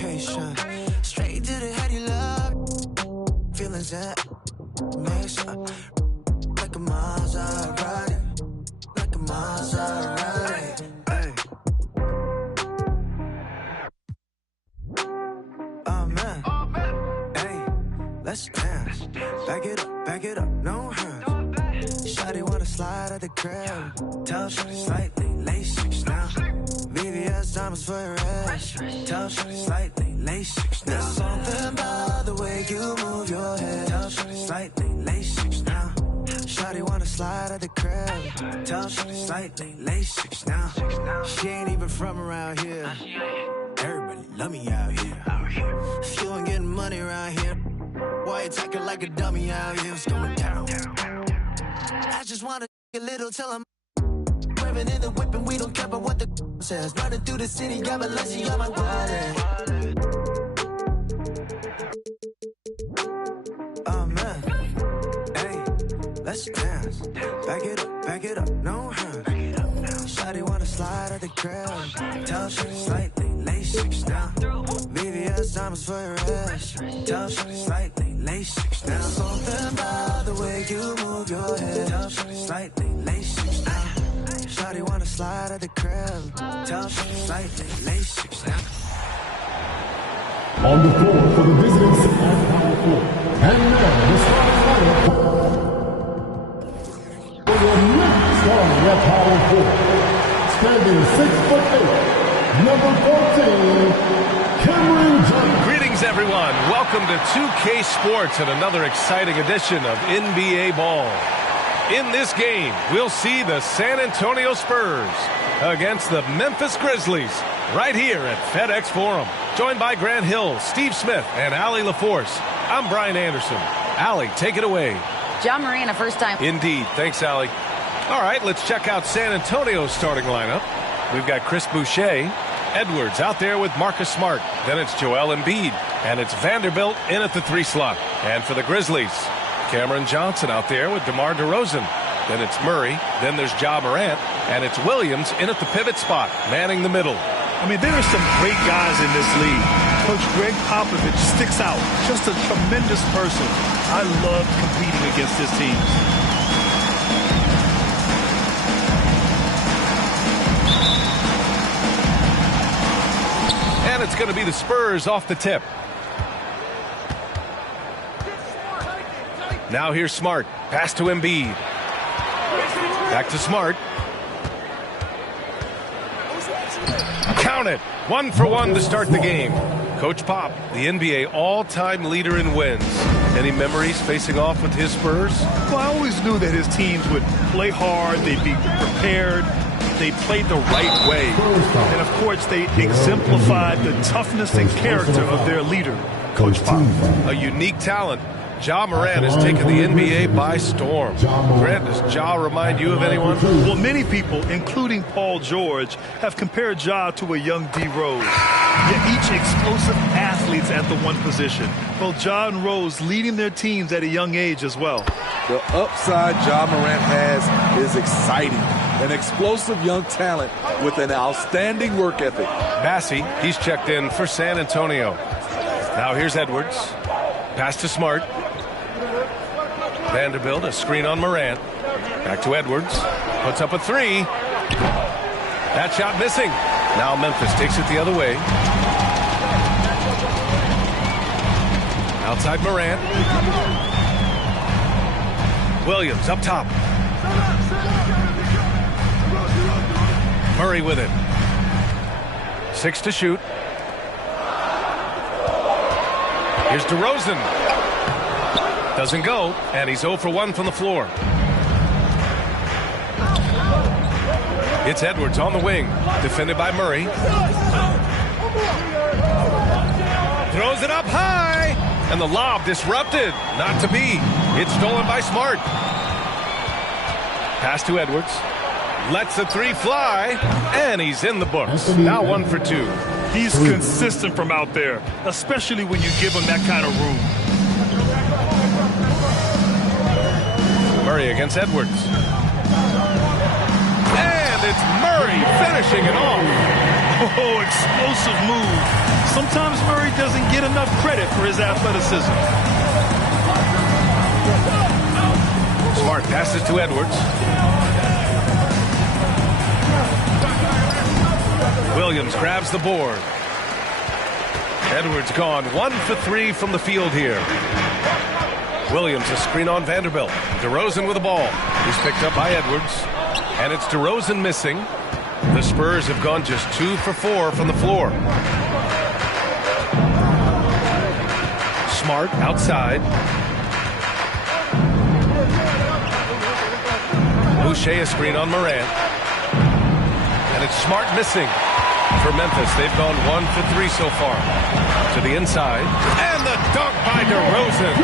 location. Straight to the head, you love. Feelings that makes like a Maserati, like a Maserati. Hey. Oh man, hey, let's dance. Back it up, no hands. Shawty wanna slide at the crib. Tell Shawty slightly, late 6 now. VVS diamonds for your ass. Tell Shawty slightly, late 6 now. There's something about the way you move your head. Tell Shawty slightly, late 6 now. Shawty wanna slide at the crib. Tell Shawty slightly, late 6 now. She ain't even from around here. Everybody love me out here. If you ain't getting money around here, why you talking like a dummy out here? What's going down? I just wanna a little till I'm revving in the whip and we don't care about what the says. Running through the city, got Balenciaga on my wallet. Oh man, hey, let's dance. Back it up, no hands. Shawty wanna slide at the crib. Tell Shawty slightly, late 6 now. VVS diamonds for your ass. Tell Shawty slightly, late 6 now. There's something about the way you move your head. Tell Shawty slightly, late 6 now. Shawty wanna slide at the crib. Tell Shawty slightly, late 6 now. On the floor for the visiting city and power floor. And now the starting lineup for the next starting at power floor. Standing 6'8", number 14, Cameron Johnson. Greetings, everyone. Welcome to 2K Sports and another exciting edition of NBA Ball. In this game, we'll see the San Antonio Spurs against the Memphis Grizzlies right here at FedEx Forum. Joined by Grant Hill, Steve Smith, and Allie LaForce. I'm Brian Anderson. Allie, take it away. John Moran, a first time. Indeed. Thanks, Allie. All right, let's check out San Antonio's starting lineup. We've got Chris Boucher, Edwards out there with Marcus Smart. Then it's Joel Embiid, and it's Vanderbilt in at the 3 slot. And for the Grizzlies, Cameron Johnson out there with DeMar DeRozan. Then it's Murray. Then there's Ja Morant, and it's Williams in at the pivot spot, manning the middle. I mean, there are some great guys in this league. Coach Greg Popovich sticks out. Just a tremendous person. I love competing against this team. And it's going to be the Spurs off the tip. Now here's Smart. Pass to Embiid. Back to Smart. Count it. 1 for 1 to start the game. Coach Pop, the NBA all-time leader in wins. Any memories facing off with his Spurs? Well, I always knew that his teams would play hard. They'd be prepared. They played the right way. And, of course, they exemplified the toughness and character of their leader, Coach Pop. A unique talent. Ja Morant has taken the NBA by storm. Grant, does Ja remind you of anyone? Well, many people, including Paul George, have compared Ja to a young D. Rose. Yet each explosive athletes at the one position. Both Ja and Rose leading their teams at a young age as well. The upside Ja Morant has is exciting. An explosive young talent with an outstanding work ethic. Massey, he's checked in for San Antonio. Now here's Edwards. Pass to Smart. Vanderbilt, a screen on Morant. Back to Edwards. Puts up a 3. That shot missing. Now Memphis takes it the other way. Outside Morant. Williams up top. Murray with it. 6 to shoot. Here's DeRozan. Doesn't go, and he's 0 for 1 from the floor. It's Edwards on the wing, defended by Murray. Throws it up high, and the lob disrupted. Not to be. It's stolen by Smart. Pass to Edwards. Lets the 3 fly, and he's in the books. Now 1 for 2. He's consistent from out there, especially when you give him that kind of room. Murray against Edwards. And it's Murray finishing it off. Oh, explosive move. Sometimes Murray doesn't get enough credit for his athleticism. Smart passes to Edwards. Williams grabs the board. Edwards gone 1 for 3 from the field here. Williams a screen on Vanderbilt. DeRozan with the ball. He's picked up by Edwards. And it's DeRozan missing. The Spurs have gone just 2 for 4 from the floor. Smart outside. Boucher a screen on Morant. And it's Smart missing. For Memphis, they've gone 1 for 3 so far. To the inside. And the dunk by DeRozan.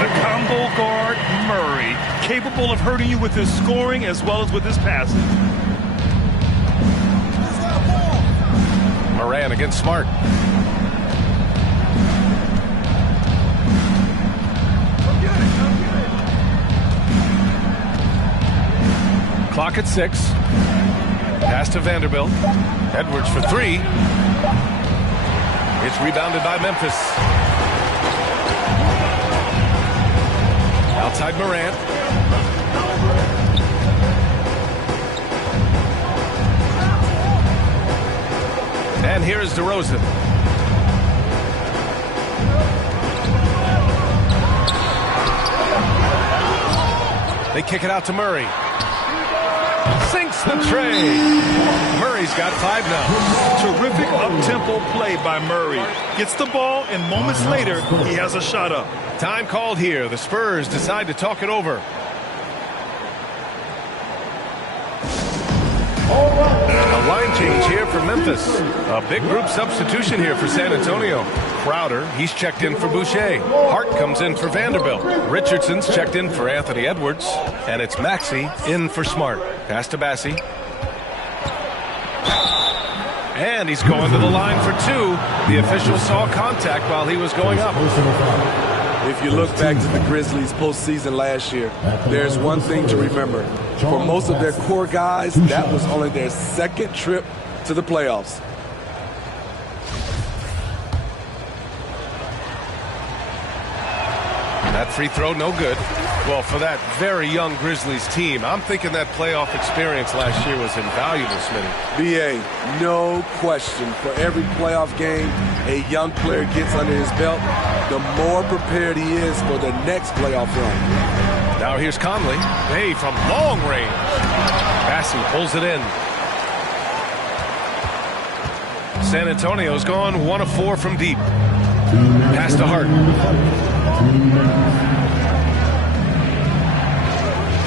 The combo guard, Murray, capable of hurting you with his scoring as well as with his passing. Morant against Smart. Clock at 6. Pass to Vanderbilt. Edwards for 3. It's rebounded by Memphis. Outside Morant. And here is DeRozan. They kick it out to Murray. Sinks the tray. Murray's got 5 now. Terrific up-tempo play by Murray. Gets the ball, and moments later, he has a shot up. Time called here. The Spurs decide to talk it over. A line change here for Memphis. A big group substitution here for San Antonio. Crowder, he's checked in for Boucher. Hart comes in for Vanderbilt. Richardson's checked in for Anthony Edwards. And it's Maxey in for Smart. Pass to Bassie. And he's going to the line for 2. The official saw contact while he was going up. If you look back to the Grizzlies postseason last year, there's one thing to remember. For most of their core guys, that was only their second trip to the playoffs. That free throw, no good. Well, for that very young Grizzlies team, I'm thinking that playoff experience last year was invaluable, Smitty. B.A., no question. For every playoff game a young player gets under his belt, the more prepared he is for the next playoff run. Now here's Conley. Hey, from long range. Bassie pulls it in. San Antonio's gone 1 of 4 from deep. Pass to Hart.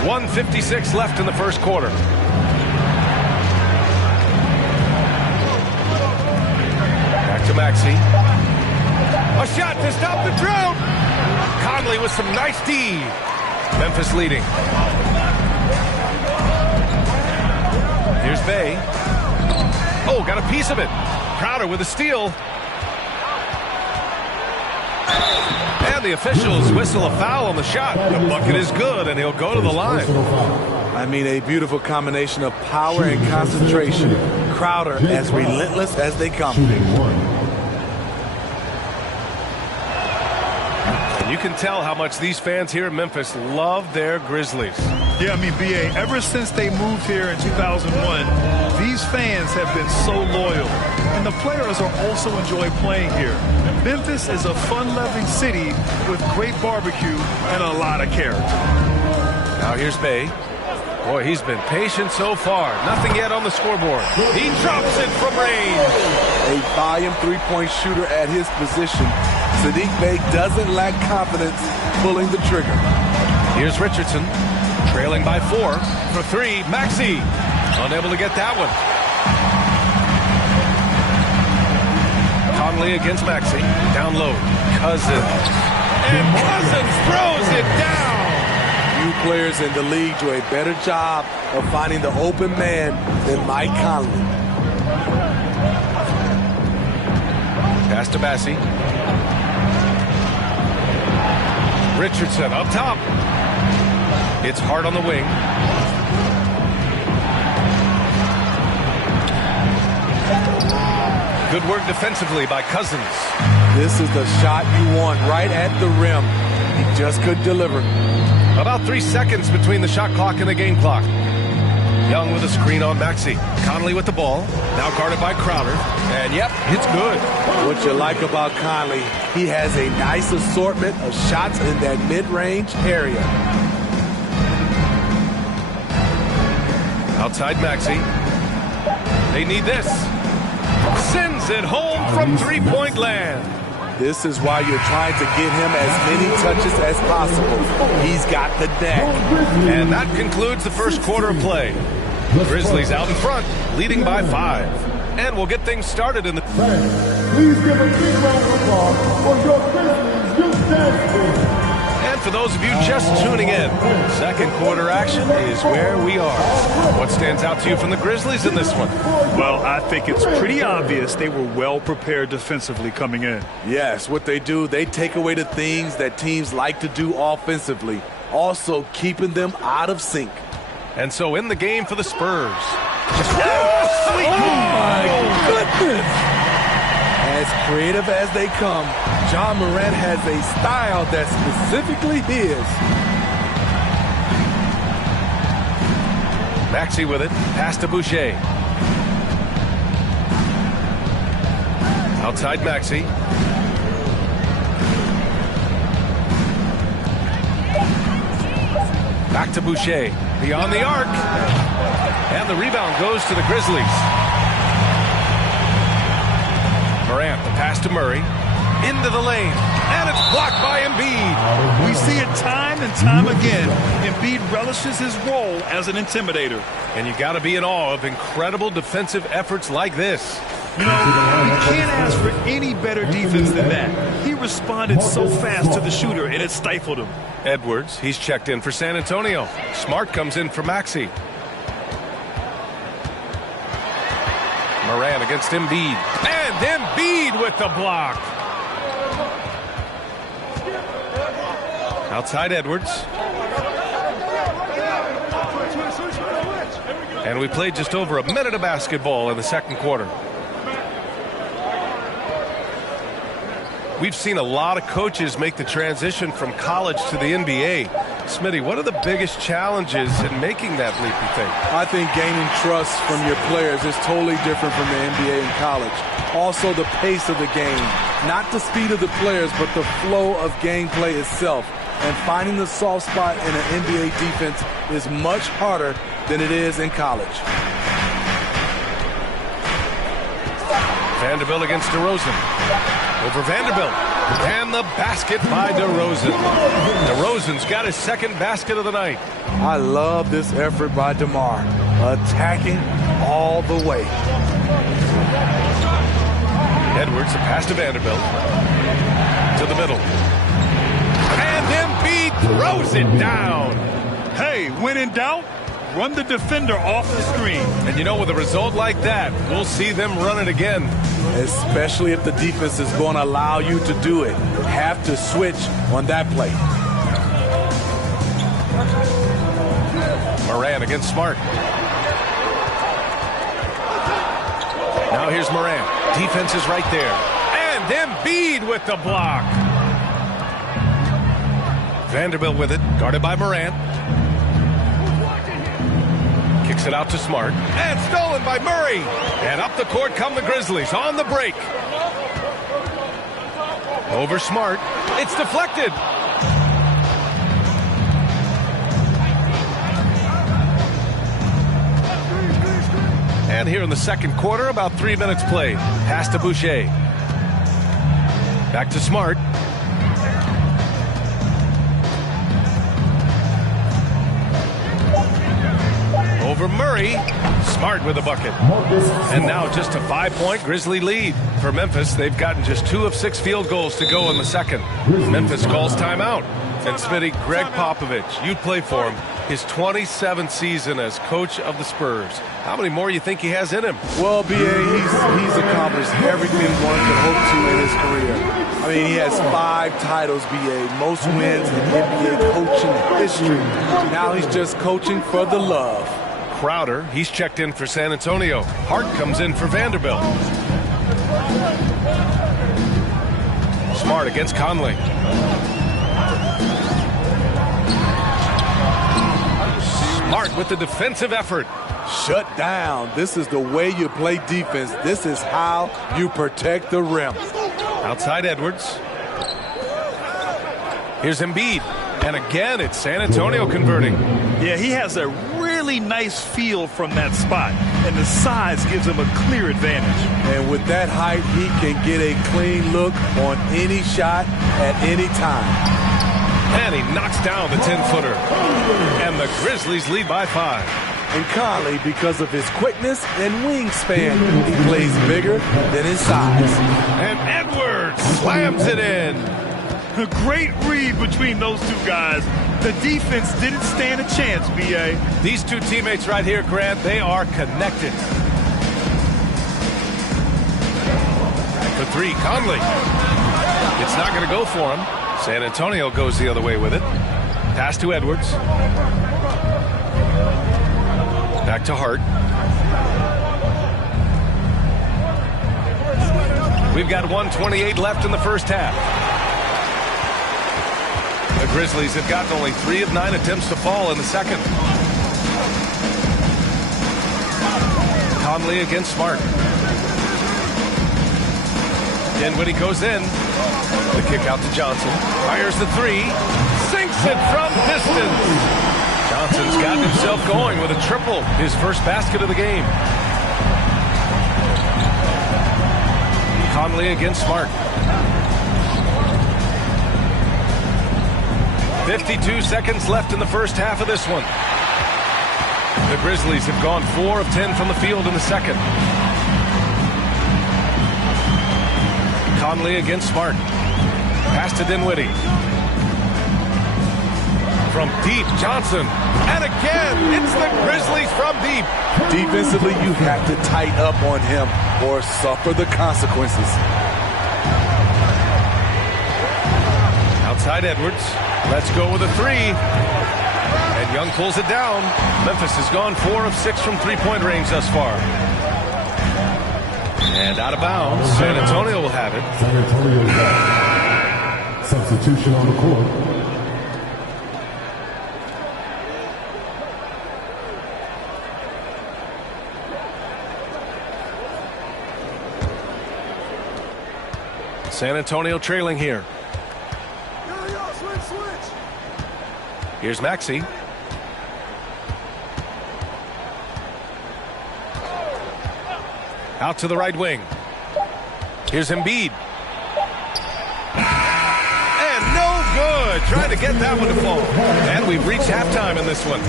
1:56 left in the first quarter. Back to Maxey. A shot to stop the drought. Conley with some nice D. Memphis leading. Here's Bay. Oh, got a piece of it. Crowder with a steal. And the officials whistle a foul on the shot. The bucket is good, and he'll go to the line. I mean, a beautiful combination of power and concentration. Crowder as relentless as they come. And you can tell how much these fans here in Memphis love their Grizzlies. Yeah, I mean, B.A., ever since they moved here in 2001, these fans have been so loyal. And the players are also enjoy playing here. Memphis is a fun-loving city with great barbecue and a lot of character. Now here's Bay. Boy, he's been patient so far. Nothing yet on the scoreboard. He drops it from range. A volume three-point shooter at his position. Saddiq Bey doesn't lack confidence pulling the trigger. Here's Richardson, trailing by 4 for 3. Maxey, unable to get that one. Conley against Maxey, down low. Cousins, and Cousins throws it down. Few players in the league do a better job of finding the open man than Mike Conley. Pass to Bassie. Richardson up top. It's Hart on the wing. Good work defensively by Cousins. This is the shot you want, right at the rim. He just couldn't deliver. About 3 seconds between the shot clock and the game clock. Young with a screen on Maxey. Conley with the ball. Now guarded by Crowder. And yep, it's good. What you like about Conley, he has a nice assortment of shots in that mid-range area. Outside Maxey. They need this. Sends it home from three-point land. This is why you're trying to get him as many touches as possible. He's got the deck. And that concludes the first quarter of play. Grizzlies out in front, leading by 5. And we'll get things started in the... Please give a big round of applause for your Grizzlies youth dance team. And for those of you just tuning in, second quarter action is where we are. What stands out to you from the Grizzlies in this one? Well, I think it's pretty obvious they were well prepared defensively coming in. Yes, what they do, they take away the things that teams like to do offensively, also keeping them out of sync. And so in the game for the Spurs. My goodness! As creative as they come, John Morant has a style that's specifically his. Maxey with it. Pass to Boucher. Outside Maxey. Back to Boucher. Beyond the arc. And the rebound goes to the Grizzlies. Morant, the pass to Murray. Into the lane. And it's blocked by Embiid. We see it time and time again. Embiid relishes his role as an intimidator. And you got to be in awe of incredible defensive efforts like this. You know, you can't ask for any better defense than that. He responded so fast to the shooter, and it stifled him. Edwards, he's checked in for San Antonio. Smart comes in for Maxey. Morant against Embiid. And Embiid with the block. Outside Edwards. And we played just over a minute of basketball in the second quarter. We've seen a lot of coaches make the transition from college to the NBA. Smitty, what are the biggest challenges in making that leap, you think? I think gaining trust from your players is totally different from the NBA and college. Also, the pace of the game. Not the speed of the players, but the flow of gameplay itself. And finding the soft spot in an NBA defense is much harder than it is in college. Vanderbilt against DeRozan. Over Vanderbilt. And the basket by DeRozan. DeRozan's got his second basket of the night. I love this effort by DeMar. Attacking all the way. Edwards, a pass to Vanderbilt. To the middle. And Embiid throws it down. Hey, when in doubt, run the defender off the screen. And you know, with a result like that, we'll see them run it again. Especially if the defense is going to allow you to do it. Have to switch on that play. Morant against Smart. Now here's Morant. Defense is right there. And Embiid with the block. Vanderbilt with it. Guarded by Morant. Kicks it out to Smart. And stolen by Murray. And up the court come the Grizzlies on the break. Over Smart. It's deflected. And here in the second quarter, about 3 minutes played. Pass to Boucher. Back to Smart. Over Murray. Smart with a bucket. And now just a 5-point Grizzly lead. For Memphis, they've gotten just 2 of 6 field goals to go in the second. Memphis calls timeout. And Smitty, Greg Popovich, you'd play for him. His 27th season as coach of the Spurs. How many more you think he has in him? Well, B.A., he's accomplished everything one could hope to in his career. I mean, he has 5 titles, B.A., most wins in NBA coaching history. Now he's just coaching for the love. Crowder, he's checked in for San Antonio. Hart comes in for Vanderbilt. Smart against Conley. Smart with the defensive effort. Shut down. This is the way you play defense. This is how you protect the rim. Outside Edwards. Here's Embiid. And again, it's San Antonio converting. Yeah, he has a really nice feel from that spot, and the size gives him a clear advantage. And with that height, he can get a clean look on any shot at any time. And he knocks down the 10-footer. And the Grizzlies lead by 5. And Conley, because of his quickness and wingspan, he plays bigger than his size. And Edwards slams it in. A great read between those two guys. The defense didn't stand a chance, B.A. These two teammates right here, Grant, they are connected. For 3, Conley. It's not going to go for him. San Antonio goes the other way with it. Pass to Edwards. Back to Hart. We've got 1:28 left in the first half. The Grizzlies have gotten only 3 of 9 attempts to fall in the second. Conley against Smart. Dinwiddie goes in. The kick out to Johnson. Fires the 3. Sinks it from distance. Johnson's gotten himself going with a triple. His first basket of the game. Conley against Smart. 52 seconds left in the first half of this one. The Grizzlies have gone 4 of 10 from the field in the second. Conley against Smart. Pass to Dinwiddie. From deep, Johnson. And again, it's the Grizzlies from deep. Defensively, you have to tighten up on him or suffer the consequences. Outside Edwards. Let's go with a 3. And Young pulls it down. Memphis has gone 4 of 6 from three-point range thus far. And out of bounds. San Antonio will have it. San Antonio back. Substitution on the court. San Antonio trailing here. Here's Maxey. Out to the right wing. Here's Embiid. And no good. Trying to get that one to fall. And we've reached halftime in this one.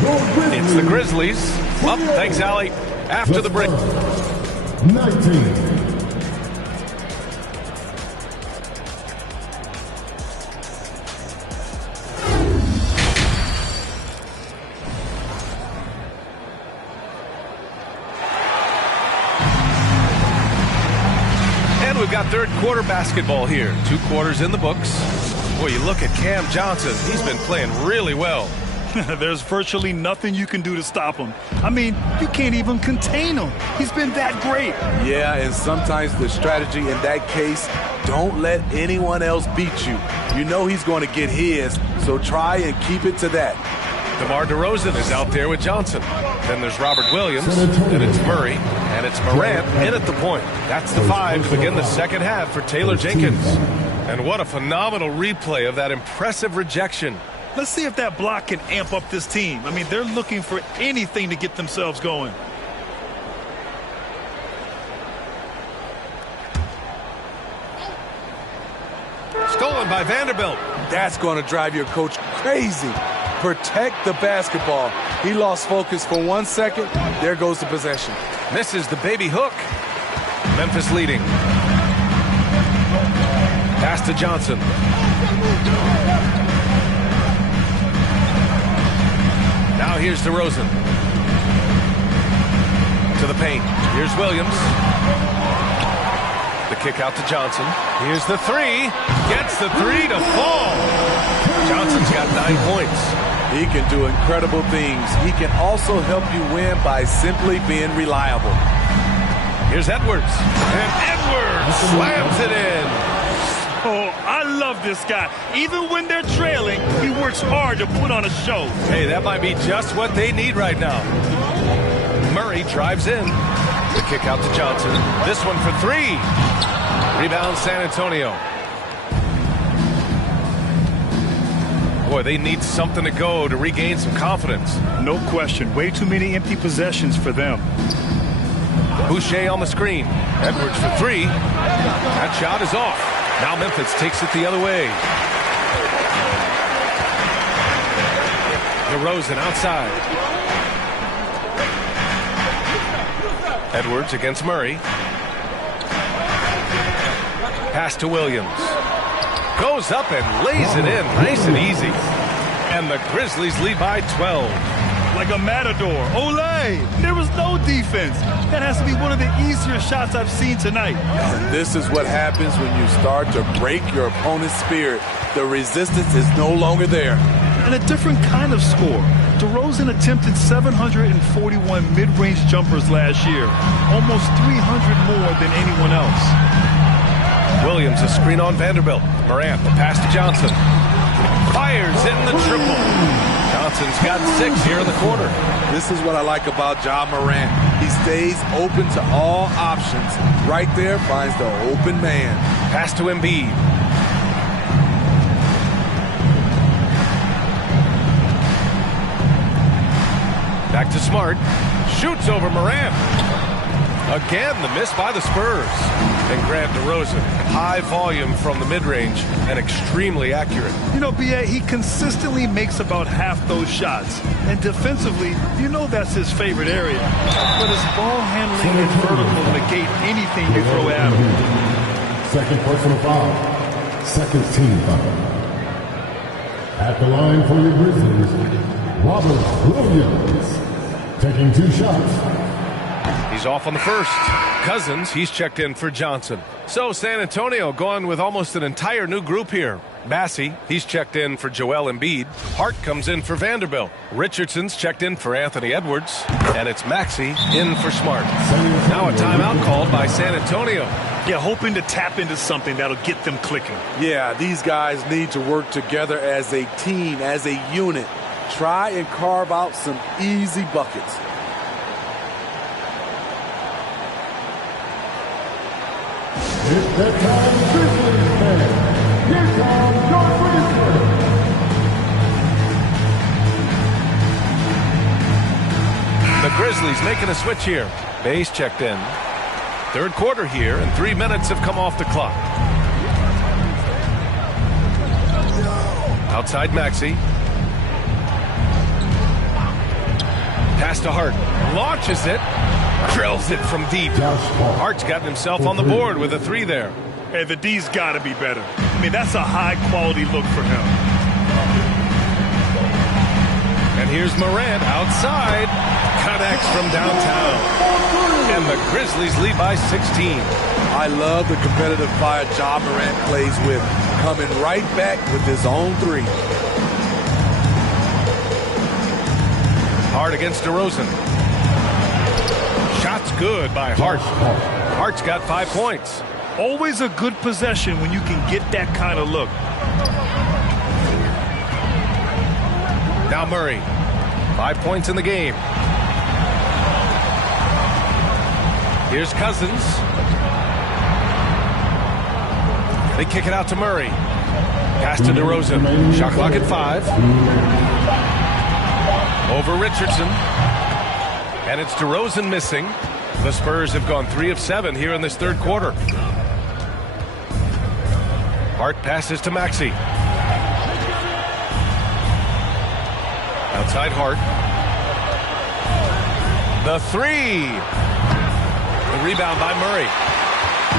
It's the Grizzlies. Up, thanks, Allie. After the break. 19. We've got third quarter basketball here. 2 quarters in the books. Boy, you look at Cam Johnson. He's been playing really well. There's virtually nothing you can do to stop him. I mean, you can't even contain him. He's been that great. Yeah, and sometimes the strategy in that case, don't let anyone else beat you. You know he's going to get his, so try and keep it to that. DeMar DeRozan is out there with Johnson. Then there's Robert Williams, then it's Murray, and it's Morant in at the point. That's the 5 to begin the second half for Taylor Jenkins. And what a phenomenal replay of that impressive rejection. Let's see if that block can amp up this team. I mean, they're looking for anything to get themselves going. Stolen by Vanderbilt. That's going to drive your coach crazy. Protect the basketball. He lost focus for 1 second. There goes the possession. Misses the baby hook. Memphis leading. Pass to Johnson. Now here's DeRozan. To the paint. Here's Williams. The kick out to Johnson. Here's the 3. Gets the 3 to fall. Johnson's got 9 points. He can do incredible things. He can also help you win by simply being reliable. Here's Edwards. And Edwards slams it in. Oh, I love this guy. Even when they're trailing, he works hard to put on a show. Hey, that might be just what they need right now. Murray drives in. The kick out to Johnson. This one for three. Rebound San Antonio. Boy, they need something to go to regain some confidence. No question. Way too many empty possessions for them. Boucher on the screen. Edwards for three. That shot is off. Now Memphis takes it the other way. DeRozan outside. Edwards against Murray. Pass to Williams. Goes up and lays it in nice and easy. And the Grizzlies lead by 12. Like a matador. Olay! There was no defense. That has to be one of the easier shots I've seen tonight. And this is what happens when you start to break your opponent's spirit. The resistance is no longer there. And a different kind of score. DeRozan attempted 741 mid-range jumpers last year. Almost 300 more than anyone else. Williams, a screen on Vanderbilt. Morant, the pass to Johnson. Fires in the triple. Johnson's got 6 here in the quarter. This is what I like about Ja Morant. He stays open to all options. Right there, finds the open man. Pass to Embiid. Back to Smart. Shoots over Morant. Again, the miss by the Spurs. And Grant DeRozan, high volume from the mid-range and extremely accurate. You know, B.A., he consistently makes about half those shots. And defensively, you know that's his favorite area. But his ball handling and vertical negate anything you throw at him. Second personal foul. Second team foul. At the line for your Grizzlies, Robert Williams. Taking 2 shots. He's off on the first. Cousins, he's checked in for Johnson. So San Antonio going with almost an entire new group here. Massey, he's checked in for Joel Embiid. Hart comes in for Vanderbilt. Richardson's checked in for Anthony Edwards. And it's Maxey in for Smart. Now a timeout called by San Antonio. Yeah, hoping to tap into something that'll get them clicking. Yeah, these guys need to work together as a team, as a unit. Try and carve out some easy buckets. It's that time, Grizzlies fans. Here comes your Grizzlies. The Grizzlies making a switch here. Base checked in. Third quarter here, and 3 minutes have come off the clock. Outside Maxey. Pass to Hart. Launches it. Drills it from deep. Hart's gotten himself on the board with a 3 there. Hey, the D's got to be better. I mean, that's a high-quality look for him. And here's Morant outside. Connects from downtown. And the Grizzlies lead by 16. I love the competitive fire Ja Morant plays with. Coming right back with his own 3. Hart against DeRozan. Shot's good by Hart. Hart's got 5 points. Always a good possession when you can get that kind of look. Now Murray. 5 points in the game. Here's Cousins. They kick it out to Murray. Pass to DeRozan. Shot clock at 5. Over Richardson. And it's DeRozan missing. The Spurs have gone 3 of 7 here in this third quarter. Hart passes to Maxey. Outside Hart. The 3. The rebound by Murray.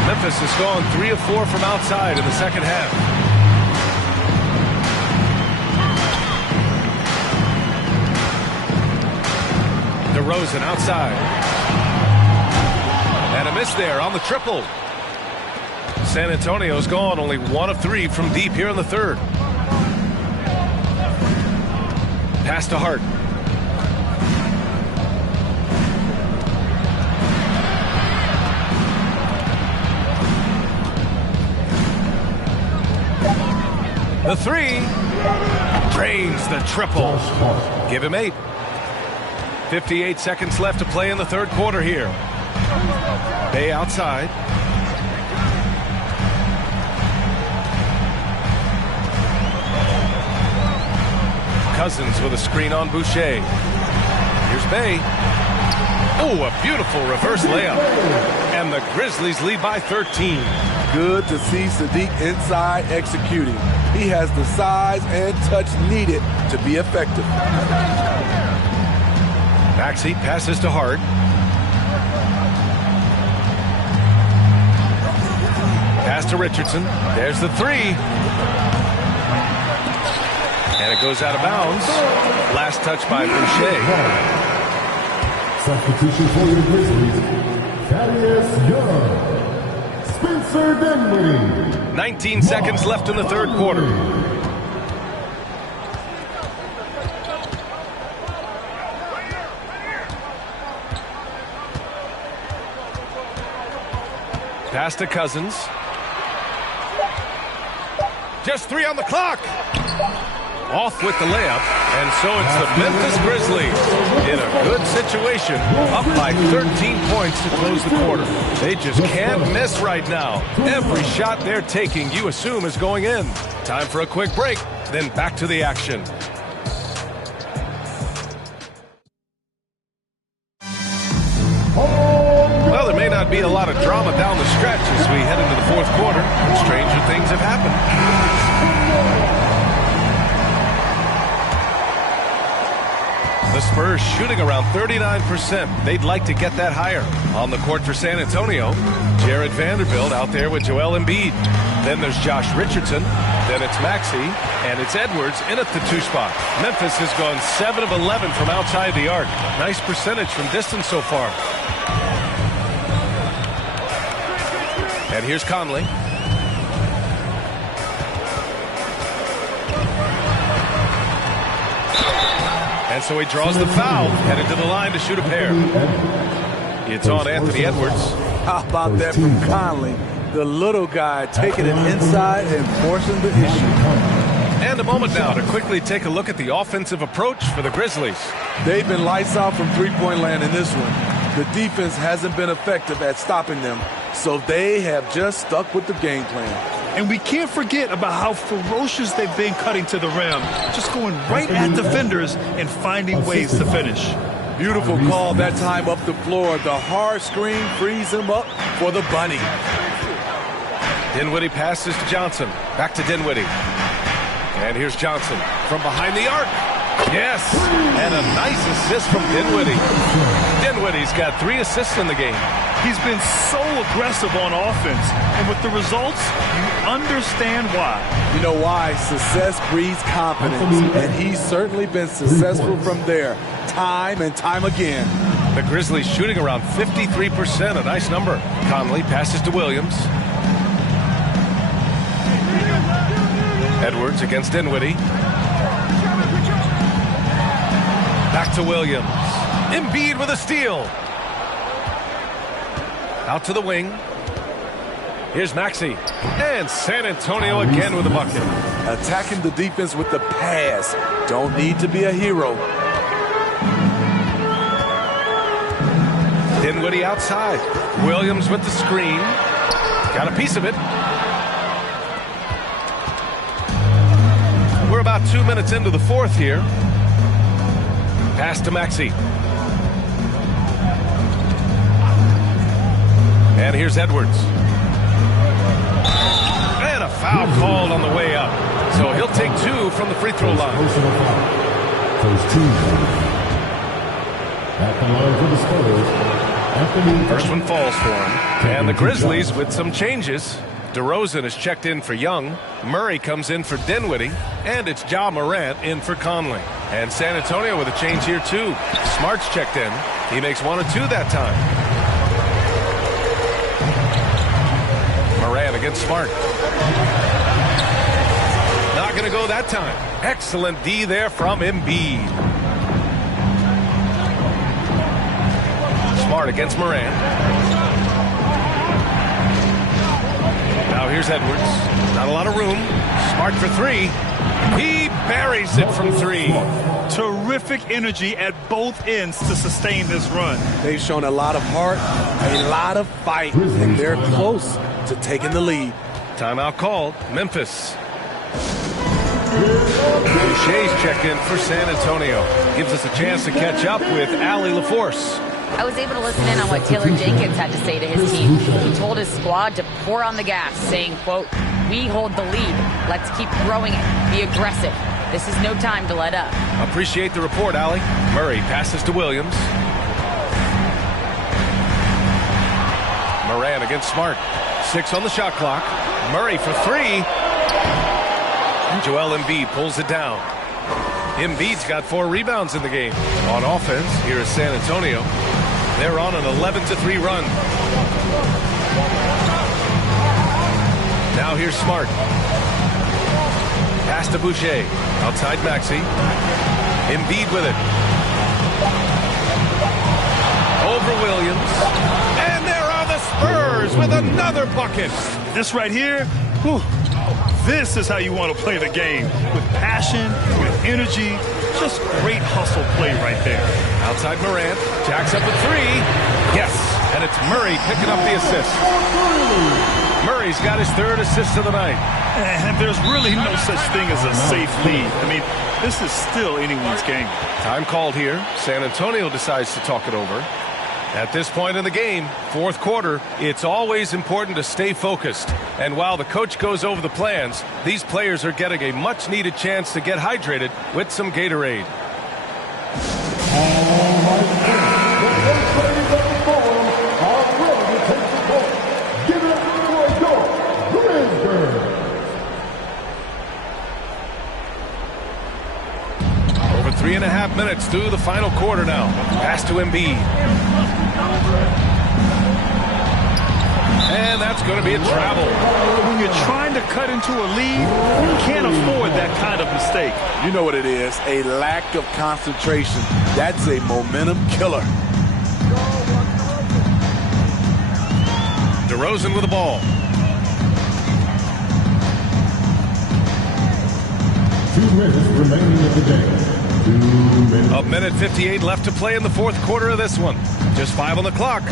Memphis has gone 3 of 4 from outside in the second half. DeRozan outside. And a miss there on the triple. San Antonio's gone only 1 of 3 from deep here in the third. Pass to Hart. The three. Drains the triple. Give him 8. 58 seconds left to play in the third quarter here. Bay outside. Cousins with a screen on Boucher. Here's Bay. Oh, a beautiful reverse layup. And the Grizzlies lead by 13. Good to see Sadiq inside executing. He has the size and touch needed to be effective. Maxey passes to Hart. Pass to Richardson. There's the three. And it goes out of bounds. Last touch by Boucher. Substitution for your Grizzlies, Thaddeus Young, Spencer Dinwiddie. 19 seconds left in the third quarter. Pass to Cousins. Just 3 on the clock. Off with the layup, and so it's the Memphis Grizzlies in a good situation, up by 13 points to close the quarter. They just can't miss right now. Every shot they're taking, you assume, is going in. Time for a quick break, then back to the action. Well, there may not be a lot of drama down the stretch as we head into the fourth quarter, but stranger things have happened. The Spurs shooting around 39%. They'd like to get that higher. On the court for San Antonio, Jared Vanderbilt out there with Joel Embiid. Then there's Josh Richardson. Then it's Maxey. And it's Edwards in at the 2 spot. Memphis has gone 7 of 11 from outside the arc. Nice percentage from distance so far. And here's Conley. And so he draws the foul, headed to the line to shoot a pair. It's on Anthony Edwards. How about that from Conley? The little guy taking it inside and forcing the issue. And a moment now to quickly take a look at the offensive approach for the Grizzlies. They've been lights out from three-point land in this one. The defense hasn't been effective at stopping them, so they have just stuck with the game plan. And we can't forget about how ferocious they've been cutting to the rim, just going right at defenders and finding ways to finish. Beautiful call that time up the floor. The hard screen frees him up for the bunny. Dinwiddie passes to Johnson. Back to Dinwiddie. And here's Johnson from behind the arc. Yes, and a nice assist from Dinwiddie. Dinwiddie's got 3 assists in the game. He's been so aggressive on offense, and with the results, you understand why. You know why? Success breeds confidence, and he's certainly been successful from there, time and time again. The Grizzlies shooting around 53%, a nice number. Conley passes to Williams. Edwards against Dinwiddie. Back to Williams. Embiid with a steal. Out to the wing. Here's Maxey. And San Antonio again with a bucket. Attacking the defense with the pass. Don't need to be a hero. Dinwiddie outside. Williams with the screen. Got a piece of it. We're about 2 minutes into the fourth here. Pass to Maxey. And here's Edwards. And a foul called on the way up. So he'll take 2 from the free throw line. At the line for the Spurs, First one falls for him. And the Grizzlies with some changes. DeRozan is checked in for Young. Murray comes in for Dinwiddie. And it's Ja Morant in for Conley. And San Antonio with a change here too. Smart's checked in. He makes 1 of 2 that time. Morant against Smart. Not going to go that time. Excellent D there from Embiid. Smart against Morant. Now here's Edwards. Not a lot of room. Smart for three. He buries it from three. Terrific energy at both ends to sustain this run. They've shown a lot of heart, a lot of fight, and they're close to taking the lead. Timeout called. Memphis. Boucher's checked in for San Antonio. Gives us a chance to catch up with Allie LaForce. I was able to listen in on what Taylor Jenkins had to say to his team. He told his squad to pour on the gas, saying, quote, "We hold the lead. Let's keep growing it. Be aggressive. This is no time to let up." Appreciate the report, Allie. Murray passes to Williams. Moran against Smart. 6 on the shot clock. Murray for three. And Joel Embiid pulls it down. Embiid's got 4 rebounds in the game. On offense, here is San Antonio. They're on an 11-3 run. Now here's Smart. Pass to Boucher. Outside Maxey. Embiid with it. Over Williams. And there are the Spurs with another bucket. This right here, whew, this is how you want to play the game. With passion, with energy, just great hustle play right there. Outside Morant. Jacks up with 3. Yes. And it's Murray picking up the assist. Murray's got his 3rd assist of the night. And there's really no such thing as a safe lead. I mean, this is still anyone's game. Time called here. San Antonio decides to talk it over. At this point in the game, 4th quarter, it's always important to stay focused. And while the coach goes over the plans, these players are getting a much-needed chance to get hydrated with some Gatorade. Over 3.5 minutes through the final quarter now. Pass to Embiid. And that's going to be a travel. When you're trying to cut into a lead, you can't afford that kind of mistake. You know what it is, a lack of concentration. That's a momentum killer. DeRozan with the ball. 2 minutes remaining of the game. 2 minutes. A minute 58 left to play in the 4th quarter of this one. Just 5 on the clock.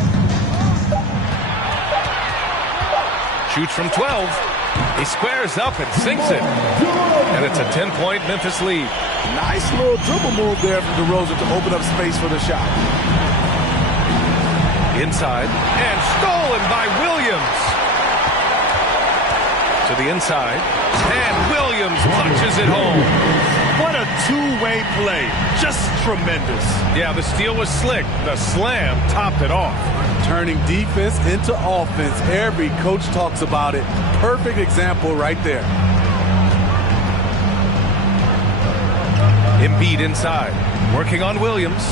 Shoots from 12. He squares up and sinks it. And it's a 10-point Memphis lead. Nice little dribble move there from DeRozan to open up space for the shot. Inside. And stolen by Williams. To the inside. And Williams punches it home. What a two-way play. Just tremendous. Yeah, the steal was slick. The slam topped it off. Turning defense into offense. Every coach talks about it. Perfect example right there. Embiid inside. Working on Williams.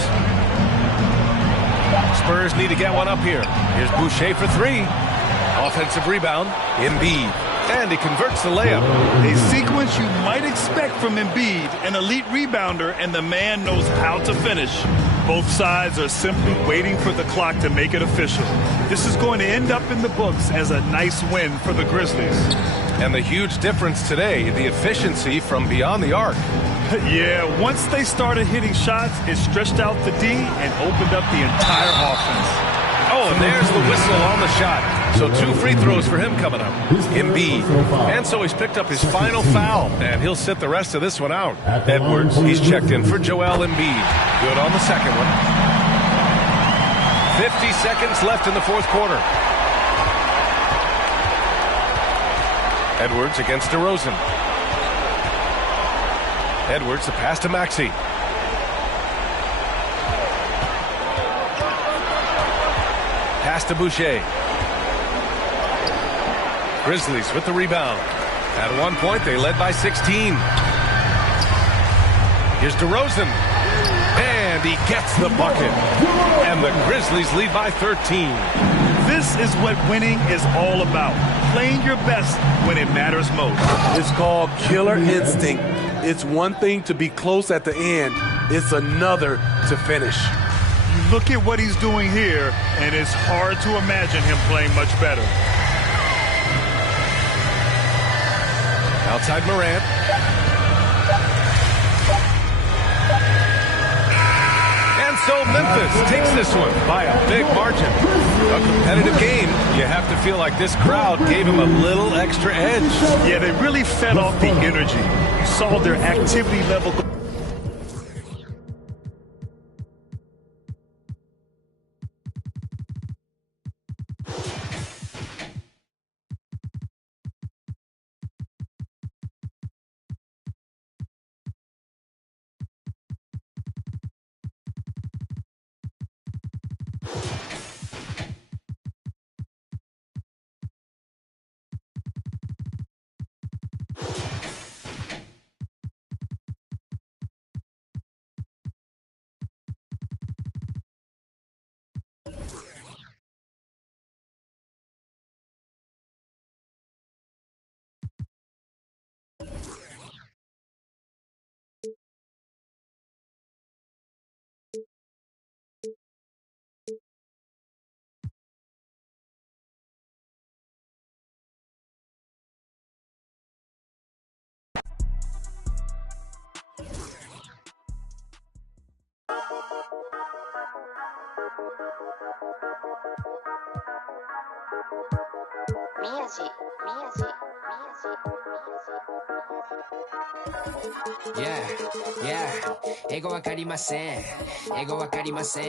Spurs need to get one up here. Here's Boucher for 3. Offensive rebound. Embiid. And he converts the layup. A sequence you might expect from Embiid, an elite rebounder, and the man knows how to finish. Both sides are simply waiting for the clock to make it official. This is going to end up in the books as a nice win for the Grizzlies. And the huge difference today, the efficiency from beyond the arc. Yeah, once they started hitting shots, it stretched out the D and opened up the entire offense. Oh, and there's the whistle on the shot. So 2 free throws for him coming up. Embiid. And so he's picked up his final foul, and he'll sit the rest of this one out. Edwards, he's checked in for Joel Embiid. Good on the second one. 50 seconds left in the 4th quarter. Edwards against DeRozan. Edwards, the pass to Maxey. Pass to Boucher. Grizzlies with the rebound. At one point, they led by 16. Here's DeRozan. And he gets the bucket. And the Grizzlies lead by 13. This is what winning is all about. Playing your best when it matters most. It's called killer instinct. It's one thing to be close at the end. It's another to finish. You look at what he's doing here, and it's hard to imagine him playing much better. Outside Morant. And so Memphis takes this one by a big margin. A competitive game. You have to feel like this crowd gave him a little extra edge. Yeah, they really fed off the energy. You saw their activity level. Yeah, 英語わかりません。英語わかりません。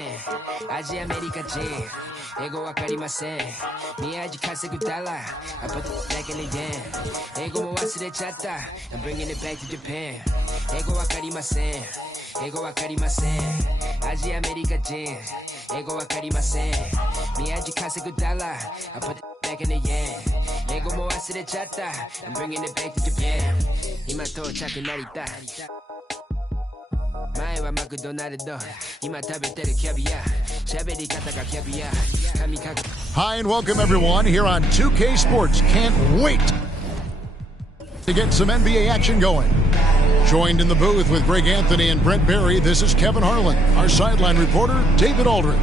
アジアメリカ人。英語わかりません。宮地稼ぐダラ。I put it back in the yen。英語も忘れちゃった。I'm bringing it back to Japan。英語わかりません。英語わかりません。アジアメリカ人。英語わかりません。宮地稼ぐダラ。I put it back in the yen。英語も忘れちゃった。I'm bringing it back to Japan。今到着成田。前はマクドナルド。今食べてるキャビア。喋り方がキャビア。髪かく。 Hi and welcome everyone here on 2K Sports. Can't wait to get some NBA action going. Joined in the booth with Greg Anthony and Brent Berry, this is Kevin Harlan. Our sideline reporter, David Aldridge.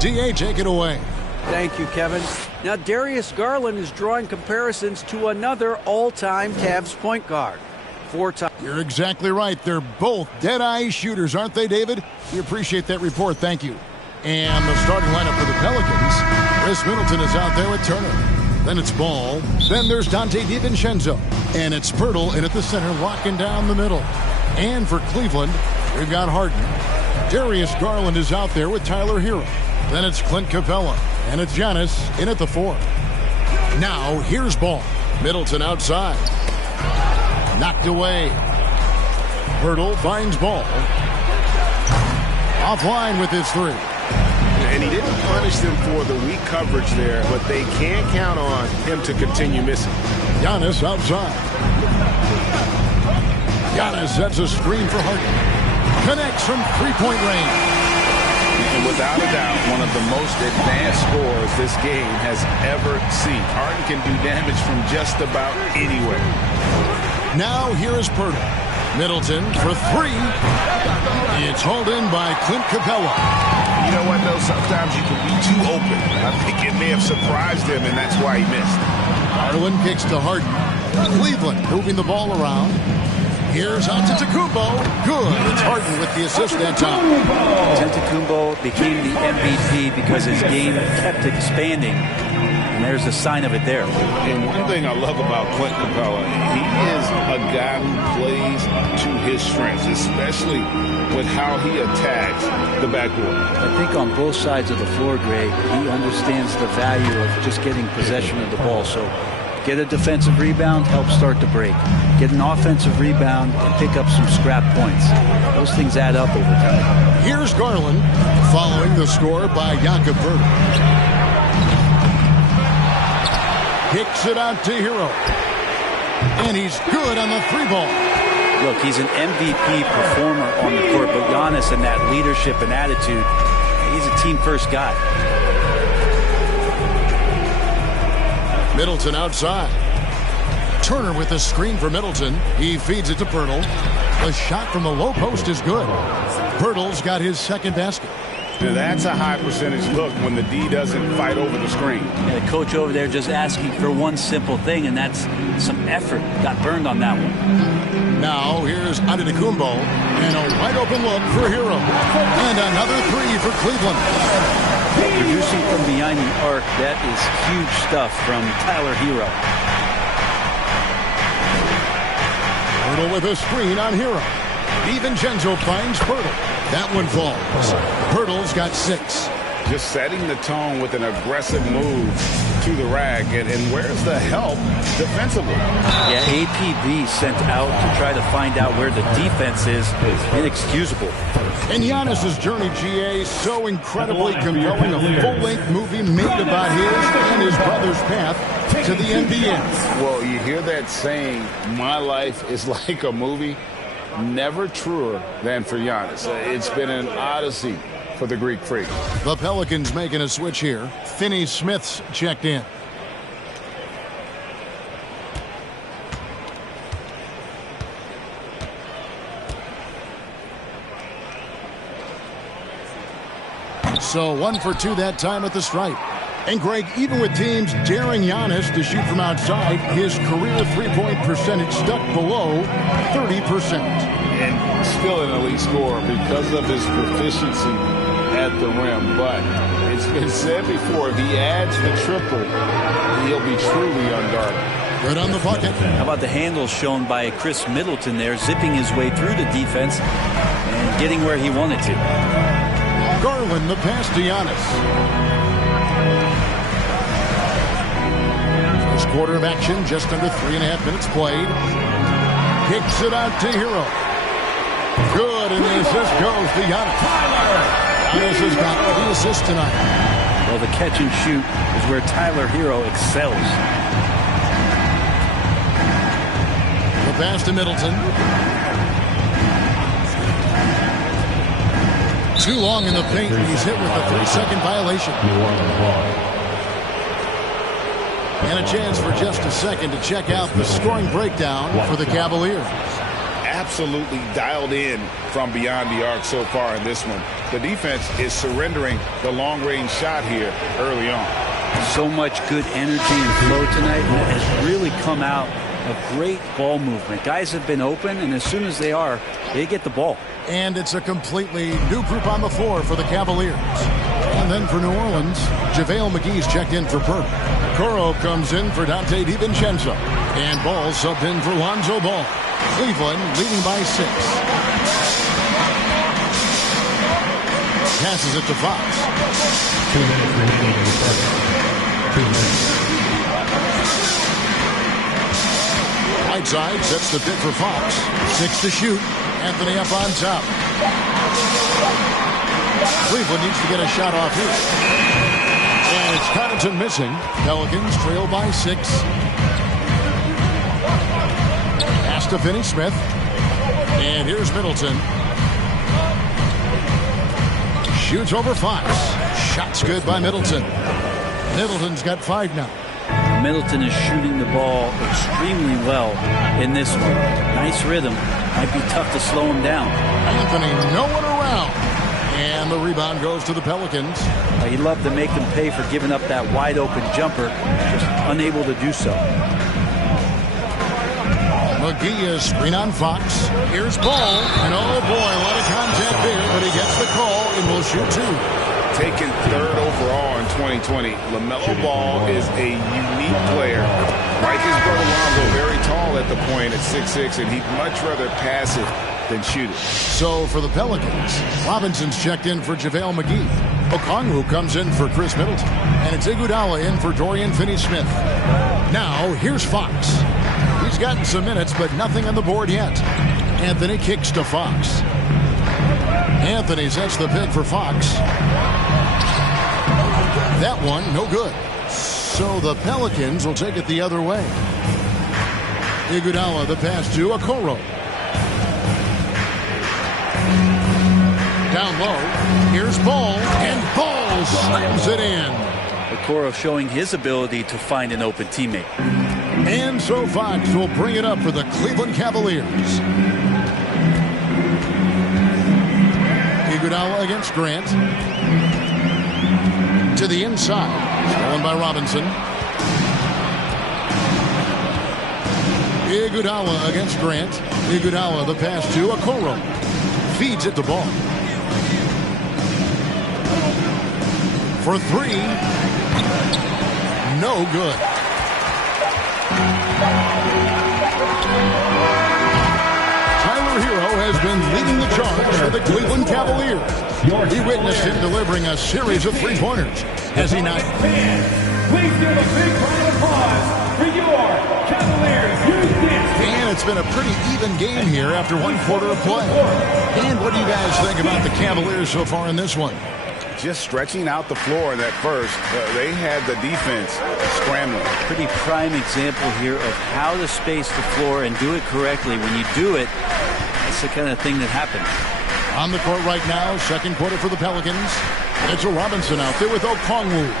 DA, take it away. Thank you, Kevin. Now, Darius Garland is drawing comparisons to another all-time Cavs point guard. Four-time. You're exactly right. They're both dead-eye shooters, aren't they, David? We appreciate that report. Thank you. And the starting lineup for the Pelicans. Chris Middleton is out there with Turner. Then it's Ball. Then there's Dante DiVincenzo. And it's Pirtle in at the center, locking down the middle. And for Cleveland, we've got Harden. Darius Garland is out there with Tyler Hero. Then it's Clint Capella. And it's Giannis in at the 4. Now, here's Ball. Middleton outside. Knocked away. Pirtle finds Ball. Offline with his 3. And he didn't punish them for the weak coverage there, but they can't count on him to continue missing. Giannis outside. Giannis sets a screen for Harden. Connects from three-point range. And without a doubt, one of the most advanced scorers this game has ever seen. Harden can do damage from just about anywhere. Now here is Pirtle. Middleton for 3. It's hauled in by Clint Capella. You know what, though? Sometimes you can be too open. I think it may have surprised him, and that's why he missed. Garland kicks to Harden. Cleveland moving the ball around. Here's Antetokounmpo. Good. It's Harden with the assist that time. Antetokounmpo became the MVP because his game kept expanding. And there's a sign of it there. And one thing I love about Clint Capella, he is a guy who plays to his strengths, especially with how he attacks the backcourt. I think on both sides of the floor, Greg, he understands the value of just getting possession of the ball. So get a defensive rebound, help start the break. Get an offensive rebound and pick up some scrap points. Those things add up over time. Here's Garland following the score by Jakob Poeltl. Kicks it out to Hero. And he's good on the 3-ball. Look, he's an MVP performer on the court, but Giannis and that leadership and attitude, he's a team-first guy. Middleton outside. Turner with the screen for Middleton. He feeds it to Pirtle. The shot from the low post is good. Pirtle's got his second basket. That's a high percentage look when the D doesn't fight over the screen. Yeah, the coach over there just asking for one simple thing, and that's some effort. Got burned on that one. Now here's Antetokounmpo, and a wide open look for Hero. And another three for Cleveland. Producing from behind the arc, that is huge stuff from Tyler Hero. Pirtle with a screen on Hero. DiVincenzo finds Pirtle. That one falls. Pirtle's got 6. Just setting the tone with an aggressive move to the rack. And where's the help defensively? Yeah, APB sent out to try to find out where the defense is inexcusable. And Giannis's journey, GA, so incredibly compelling. A full-length movie made about his and his brother's path to the NBA. Well, you hear that saying, my life is like a movie. Never truer than for Giannis. It's been an odyssey for the Greek Freak. The Pelicans making a switch here. Finney Smith's checked in. So 1 for 2 that time at the stripe. And Greg, even with teams daring Giannis to shoot from outside, his career three-point percentage stuck below 30%. And still an elite scorer because of his proficiency at the rim. But it's been said before, if he adds the triple, he'll be truly unguarded. Good on the bucket. How about the handle shown by Chris Middleton there, zipping his way through the defense and getting where he wanted to. Garland, the pass to Giannis. First quarter of action, just under 3.5 minutes played. Kicks it out to Hero. Good, and the assist goes to Giannis. Giannis has got 3 assists tonight. Well, the catch and shoot is where Tyler Hero excels. The pass to Middleton. Too long in the paint. He's hit with a 3-second violation. And a chance for just a second to check out the scoring breakdown for the Cavaliers. Absolutely dialed in from beyond the arc so far in this one. The defense is surrendering the long-range shot here early on. So much good energy and flow tonight. It has really come out of great ball movement. Guys have been open, and as soon as they are, they get the ball. And it's a completely new group on the floor for the Cavaliers. And then for New Orleans, JaVale McGee's checked in for Perk. Coro comes in for Dante DiVincenzo. And Ball subbed in for Lonzo Ball. Cleveland leading by 6. Passes it to Fox. 2 minutes remaining in the first. 2 minutes. Whiteside sets the pick for Fox. 6 to shoot. Anthony up on top. Cleveland needs to get a shot off here. And it's Connaughton missing. Pelicans trail by 6. Pass to Finney Smith. And here's Middleton. Shoots over Fox. Shot's good by Middleton. Middleton's got 5 now. Middleton is shooting the ball extremely well in this one. Nice rhythm. Might be tough to slow him down. Anthony, no one around. And the rebound goes to the Pelicans. He'd love to make them pay for giving up that wide open jumper. Just unable to do so. McGee is screen on Fox. Here's Ball. And oh boy, a lot of contact there, but he gets the call and will shoot 2. Taken 3rd overall in 2020, LaMelo Ball is a unique player. Like his brother Lonzo, very tall at the point at 6'6", and he'd much rather pass it than shoot it. So for the Pelicans, Robinson's checked in for JaVale McGee. Okongwu comes in for Chris Middleton. And it's Iguodala in for Dorian Finney-Smith. Now, here's Fox. He's gotten some minutes, but nothing on the board yet. Anthony kicks to Fox. Anthony sets the pick for Fox. That one, no good. So the Pelicans will take it the other way. Iguodala, the pass to Okoro. Down low, here's Ball, and Ball slams it in. Okoro showing his ability to find an open teammate. And so Fox will bring it up for the Cleveland Cavaliers. Iguodala against Grant. To the inside. Stolen by Robinson. Iguodala against Grant. Iguodala the pass to Okoro. Feeds it to Ball. For three. No good. Tyler Hero has been leading the charge for the Cleveland Cavaliers. He witnessed him delivering a series of three-pointers. Has he not? Please give a big round of applause for your Cavaliers. And it's been a pretty even game here after one quarter of play. And what do you guys think about the Cavaliers so far in this one? Just stretching out the floor in that first. They had the defense scrambling. Pretty prime example here of how to space the floor and do it correctly. When you do it, that's the kind of thing that happens. On the court right now, second quarter for the Pelicans. Mitchell Robinson out there with Okongwu.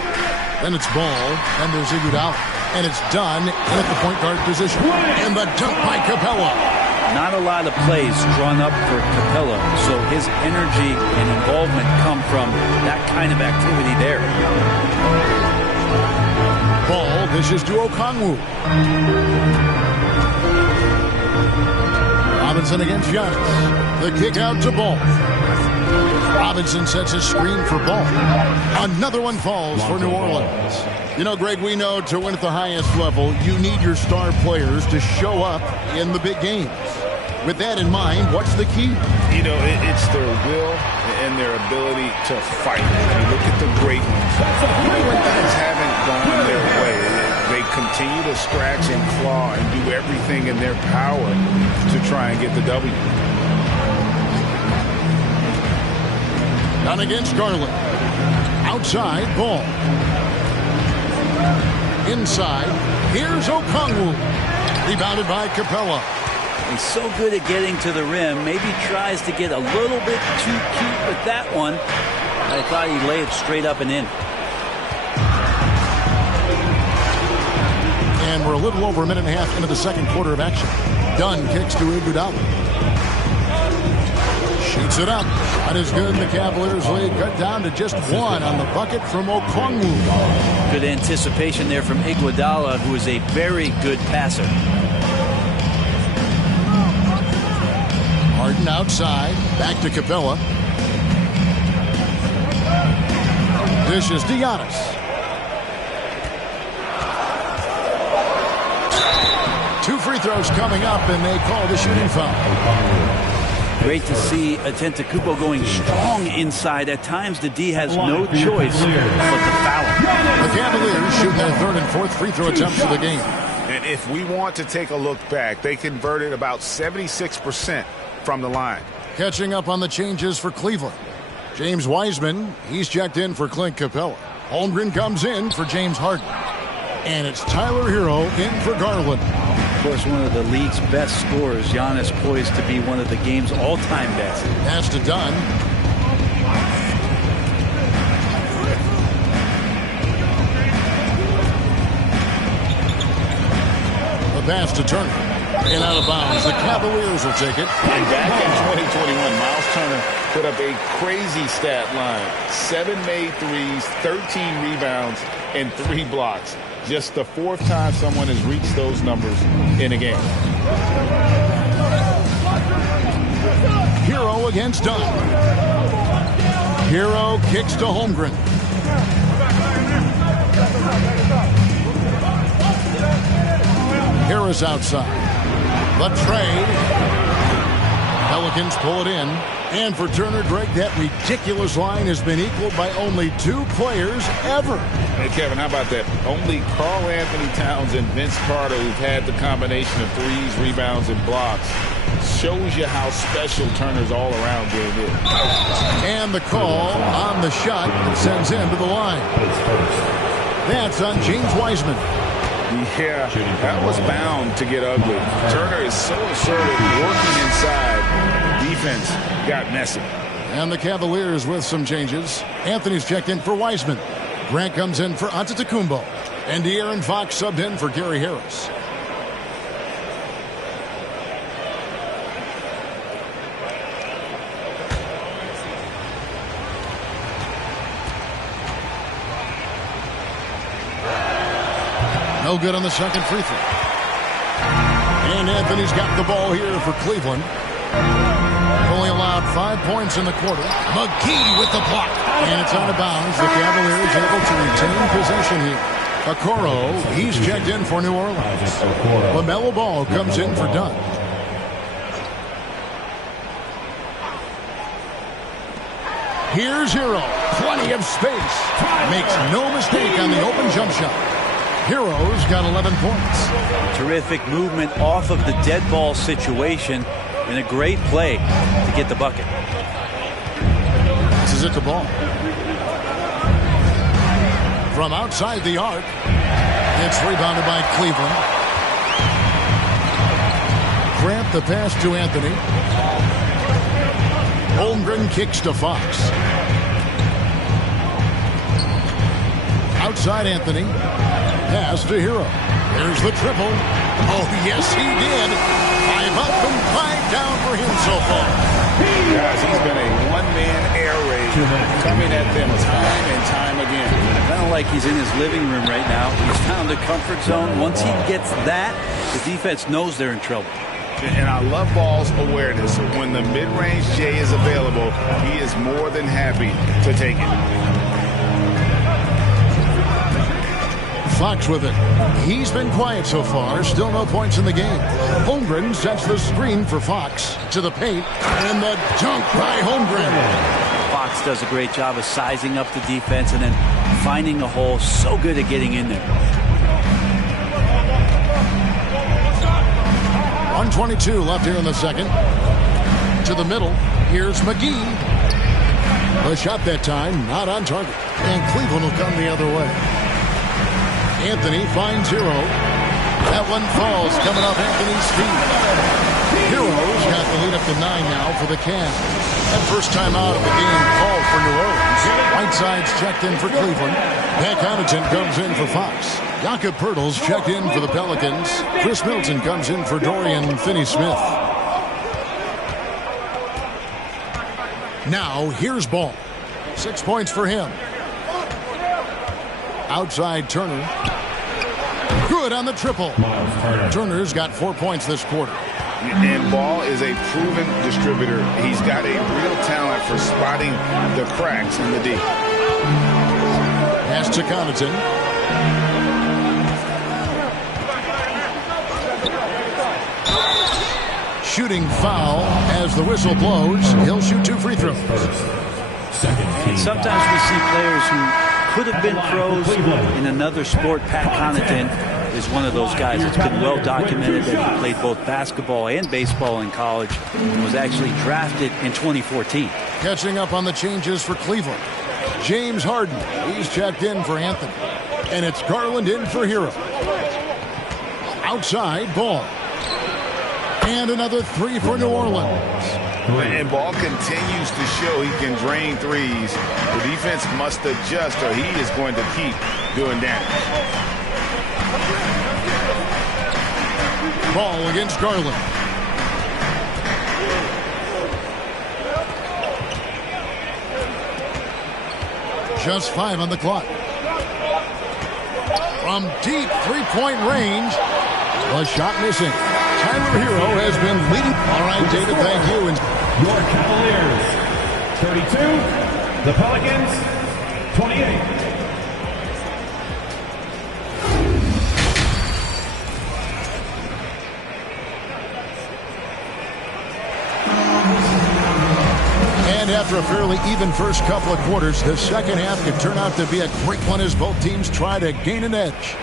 Then it's Ball, and there's Iguodala. And it's done at the point guard position. And the dunk by Capella. Not a lot of plays drawn up for Capella, so his energy and involvement come from that kind of activity there. Ball dishes to Okongwu. Robinson against Giannis. The kick out to Ball. Robinson sets a screen for Ball. Another one falls for New Orleans. You know, Greg, we know to win at the highest level, you need your star players to show up in the big games. With that in mind, what's the key? You know, it's their will and their ability to fight. If you look at the great ones, even when things haven't gone their way, they continue to scratch and claw and do everything in their power to try and get the W. Done against Garland. Outside, Ball. Inside, here's Okongwu. Rebounded by Capella. He's so good at getting to the rim. Maybe tries to get a little bit too cute with that one. I thought he'd lay it straight up and in. And we're a little over a minute and a half into the second quarter of action. Dunn kicks to Iguodala. Shoots it up. That is good. The Cavaliers lead cut down to just one on the bucket from Okongwu. Good anticipation there from Iguodala, who is a very good passer. Harden outside. Back to Capella. Dishes to Giannis. Two free throws coming up, and they call the shooting foul. Great to see Antetokounmpo going strong inside. At times, the D has no choice but to foul. The Cavaliers shooting their third and fourth free throw attempts of the game. And if we want to take a look back, they converted about 76% from the line. Catching up on the changes for Cleveland. James Wiseman, he's checked in for Clint Capella. Holmgren comes in for James Harden. And it's Tyler Hero in for Garland. Of course, one of the league's best scorers. Giannis poised to be one of the game's all-time best. Pass to Dunn. The pass to Turner. And out of bounds. The Cavaliers will take it. And back in 2021, Miles Turner put up a crazy stat line. 7 made threes, 13 rebounds, and 3 blocks. Just the 4th time someone has reached those numbers in a game. Hero against Dunn. Hero kicks to Holmgren. Harris outside. The trade. Pelicans pull it in. And for Turner, Greg, that ridiculous line has been equaled by only 2 players ever. Hey, Kevin, how about that? Only Karl Anthony Towns and Vince Carter, who've had the combination of threes, rebounds, and blocks. Shows you how special Turner's all-around game is. And the call on the shot that sends him to the line. That's on James Wiseman. Yeah, that was bound to get ugly. Turner is so assertive, working inside. Defense got messy. And the Cavaliers with some changes. Anthony's checked in for Wiseman. Grant comes in for Antetokounmpo. And De'Aaron Fox subbed in for Gary Harris. No good on the second free throw. And Anthony's got the ball here for Cleveland. Only allowed 5 points in the quarter. McGee with the block. And it's out of bounds. The Cavaliers able to retain possession here. Okoro, he's checked in for New Orleans. LaMelo Ball comes in for Dunn. Here's Hero. Plenty of space. Makes no mistake on the open jump shot. Hero's got 11 points. Terrific movement off of the dead ball situation and a great play to get the bucket. This is it to Ball. From outside the arc. It's rebounded by Cleveland. Grant the pass to Anthony. Holmgren kicks to Fox. Outside Anthony. Pass to Hero. There's the triple. Oh, yes, he did. 5 up and 5 down for him so far. Guys, he's been a one-man air raid coming at them time and time again. Kind of like he's in his living room right now. He's found the comfort zone. Once he gets that, the defense knows they're in trouble. And I love Ball's awareness. When the mid-range J is available, he is more than happy to take it. Fox with it. He's been quiet so far. Still no points in the game. Holmgren sets the screen for Fox to the paint. And the dunk by Holmgren. Fox does a great job of sizing up the defense and then finding a hole. So good at getting in there. 1:22 left here in the second. To the middle. Here's McGee. A shot that time, not on target. And Cleveland will come the other way. Anthony finds Hero. That one falls, coming off Anthony's feet. Hero's got the lead up to 9 now for the Cavs. That first time out of the game called for New Orleans. Whiteside's checked in for Cleveland. Pat Connaughton comes in for Fox. Jakob Poeltl's checked in for the Pelicans. Chris Middleton comes in for Dorian Finney-Smith. Now, here's Ball. 6 points for him. Outside Turner. Good on the triple. Turner's got 4 points this quarter. And Ball is a proven distributor. He's got a real talent for spotting the cracks in the D. Pass to Connaughton. Shooting foul as the whistle blows. He'll shoot 2 free throws. And sometimes we see players who could have been pros in another sport. Pat Connaughton is one of those guys. It's been well documented that he played both basketball and baseball in college and was actually drafted in 2014. Catching up on the changes for Cleveland. James Harden, he's checked in for Anthony. And it's Garland in for Hero. Outside, Ball. And another 3 for New Orleans. And Ball continues to show he can drain threes. The defense must adjust or he is going to keep doing damage. Ball against Garland. Just 5 on the clock. From deep three-point range. A shot missing. Tyler Hero has been leading. All right, David, thank you. And your Cavaliers, 32. The Pelicans, 28. And after a fairly even first couple of quarters, the second half could turn out to be a great one as both teams try to gain an edge.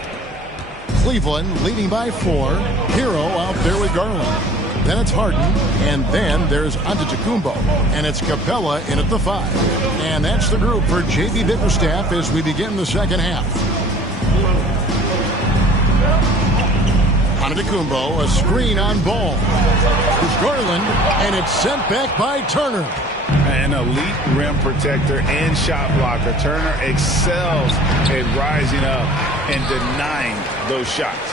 Cleveland leading by 4. Hero out there with Garland. Then it's Harden, and then there's Antetokounmpo, and it's Capella in at the 5. And that's the group for J.B. Bickerstaff as we begin the second half. Antetokounmpo, a screen on Ball. It's Garland, and it's sent back by Turner. An elite rim protector and shot blocker. Turner excels at rising up and denying those shots.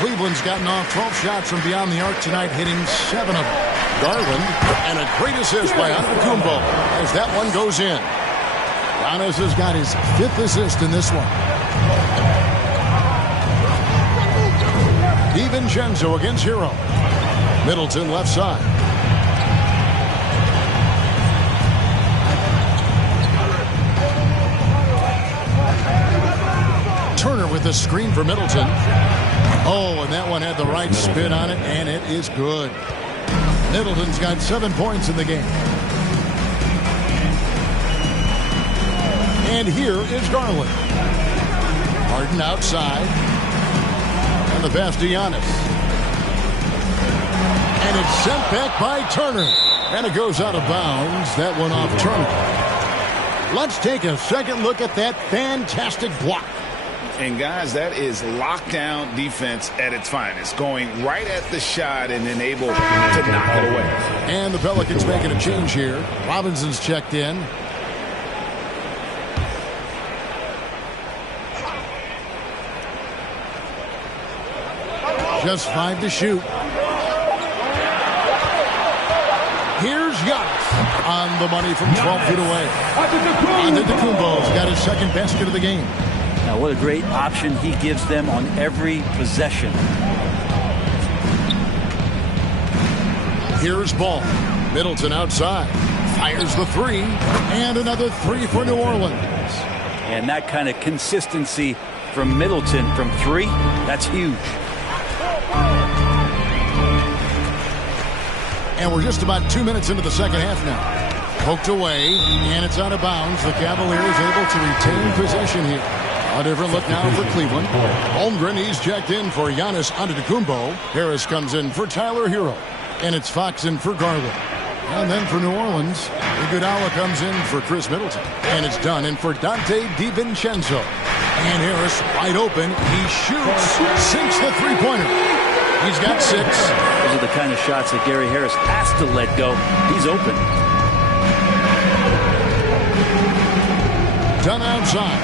Cleveland's gotten off 12 shots from beyond the arc tonight, hitting 7 of them. Garland, and a great assist by Antetokounmpo as that one goes in. Giannis has got his 5th assist in this one. DiVincenzo against Hero. Middleton left side. Turner with the screen for Middleton. Oh, and that one had the right spin on it, and it is good. Middleton's got 7 points in the game. And here is Garland. Harden outside. And the pass to Giannis. And it's sent back by Turner. And it goes out of bounds. That one off Turner. Let's take a second look at that fantastic block. And, guys, that is lockdown defense at its finest. Going right at the shot and then able to knock it away. And the Pelicans making a change here. Robinson's checked in. Just 5 to shoot. Here's Giannis on the money from 12 feet away. Antetokounmpo's got his second basket of the game. Now, what a great option he gives them on every possession. Here's Ball. Middleton outside. Fires the three. And another three for New Orleans. And that kind of consistency from Middleton from 3, that's huge. And we're just about 2 minutes into the second half now. Poked away, and it's out of bounds. The Cavaliers able to retain possession here. A different look now for Cleveland. Holmgren, he's checked in for Giannis Antetokounmpo. Harris comes in for Tyler Hero. And it's Fox in for Garland. And then for New Orleans, Iguodala comes in for Chris Middleton. And it's done in for Dante DiVincenzo. And Harris wide open. He shoots, sinks the three-pointer. He's got 6. Those are the kind of shots that Gary Harris has to let go. He's open. Dunn outside.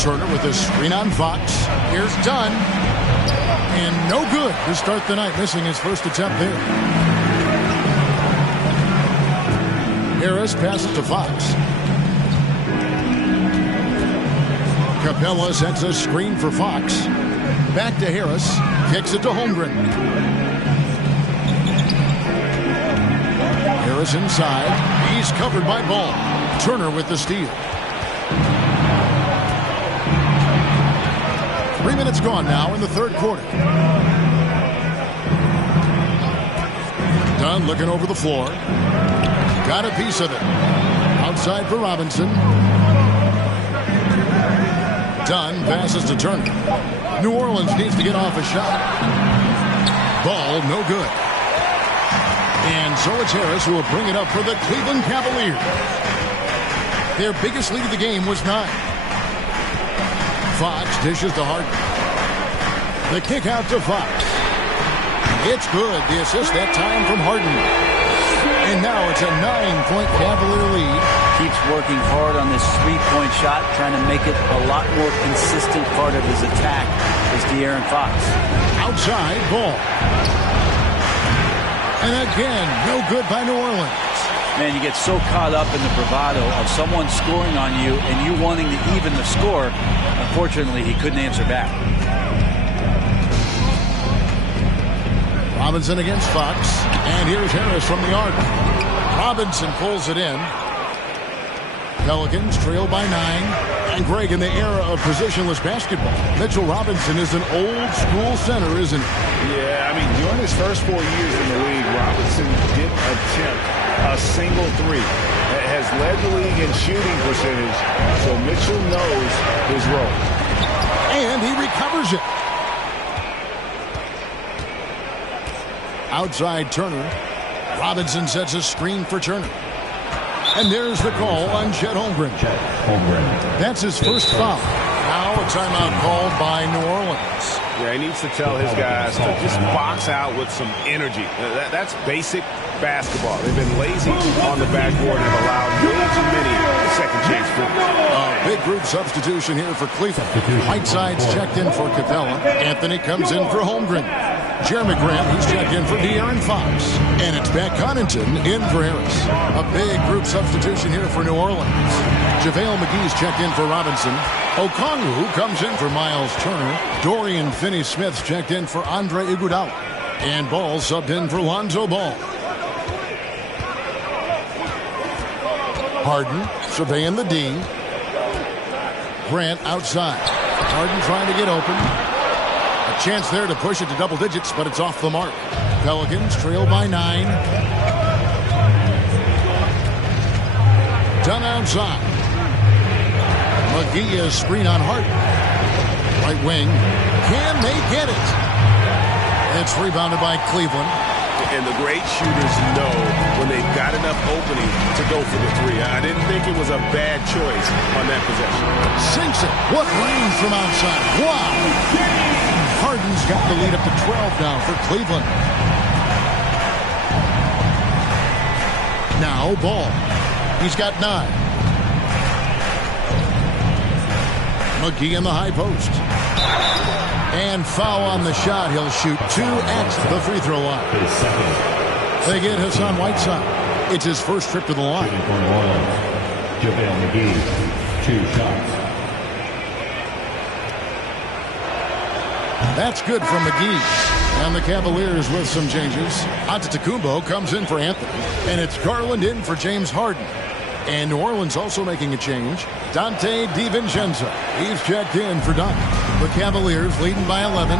Turner with a screen on Fox. Here's Dunn. And no good to start the night, missing his first attempt there. Harris passes to Fox. Capella sets a screen for Fox. Back to Harris. Kicks it to Holmgren. Harris inside. He's covered by Ball. Turner with the steal. 3 minutes gone now in the third quarter. Dunn looking over the floor. Got a piece of it. Outside for Robinson. Dunn passes to Turner. New Orleans needs to get off a shot. Ball, no good. And so it's Harris who will bring it up for the Cleveland Cavaliers. Their biggest lead of the game was 9. Fox dishes to Harden. The kick out to Fox. It's good. The assist that time from Harden. And now it's a 9-point Cavalier lead. Keeps working hard on this three-point shot, trying to make it a lot more consistent part of his attack is De'Aaron Fox. Outside, Ball. And again, no good by New Orleans. Man, you get so caught up in the bravado of someone scoring on you and you wanting to even the score. Unfortunately, he couldn't answer back. Robinson against Fox. And here's Harris from the arc. Robinson pulls it in. Pelicans trail by 9. And Greg, in the era of positionless basketball, Mitchell Robinson is an old-school center, isn't he? Yeah, I mean, during his first 4 years in the league, Robinson didn't attempt a single three. Has led the league in shooting percentage, so Mitchell knows his role. And he recovers it. Outside Turner. Robinson sets a screen for Turner. And there's the call on Chet Holmgren. That's his first foul. Now a timeout called by New Orleans. Yeah, he needs to tell his guys to just box out with some energy. That's basic basketball. They've been lazy on the backboard and have allowed way too many second chance points. Big group substitution here for Cleveland. Whiteside's checked in for Capella. Anthony comes in for Holmgren. Jeremy Grant, he's checked in for De'Aaron Fox. And it's Pat Connaughton in for Harris. A big group substitution here for New Orleans. JaVale McGee's checked in for Robinson. Okongwu comes in for Miles Turner. Dorian Finney-Smith's checked in for Andre Iguodala. And Ball subbed in for Lonzo Ball. Harden surveying the D. Grant outside. Harden trying to get open. A chance there to push it to double digits, but it's off the mark. Pelicans trail by 9. Done outside. McGee is screen on Harden. Right wing. Can they get it? It's rebounded by Cleveland. And the great shooters know when they've got enough opening to go for the three. I didn't think it was a bad choice on that possession. Sinks it. What range from outside. Wow. Harden's got the lead up to 12 now for Cleveland. Now Ball. He's got 9. McGee in the high post. And foul on the shot. He'll shoot 2 at the free throw line. They get Hassan Whiteside. It's his first trip to the line. JaVale McGee, 2 shots. That's good from McGee. And the Cavaliers with some changes. Antetokounmpo comes in for Anthony. And it's Garland in for James Harden. And New Orleans also making a change. Dante DiVincenzo. He's checked in for Dunn. The Cavaliers leading by 11.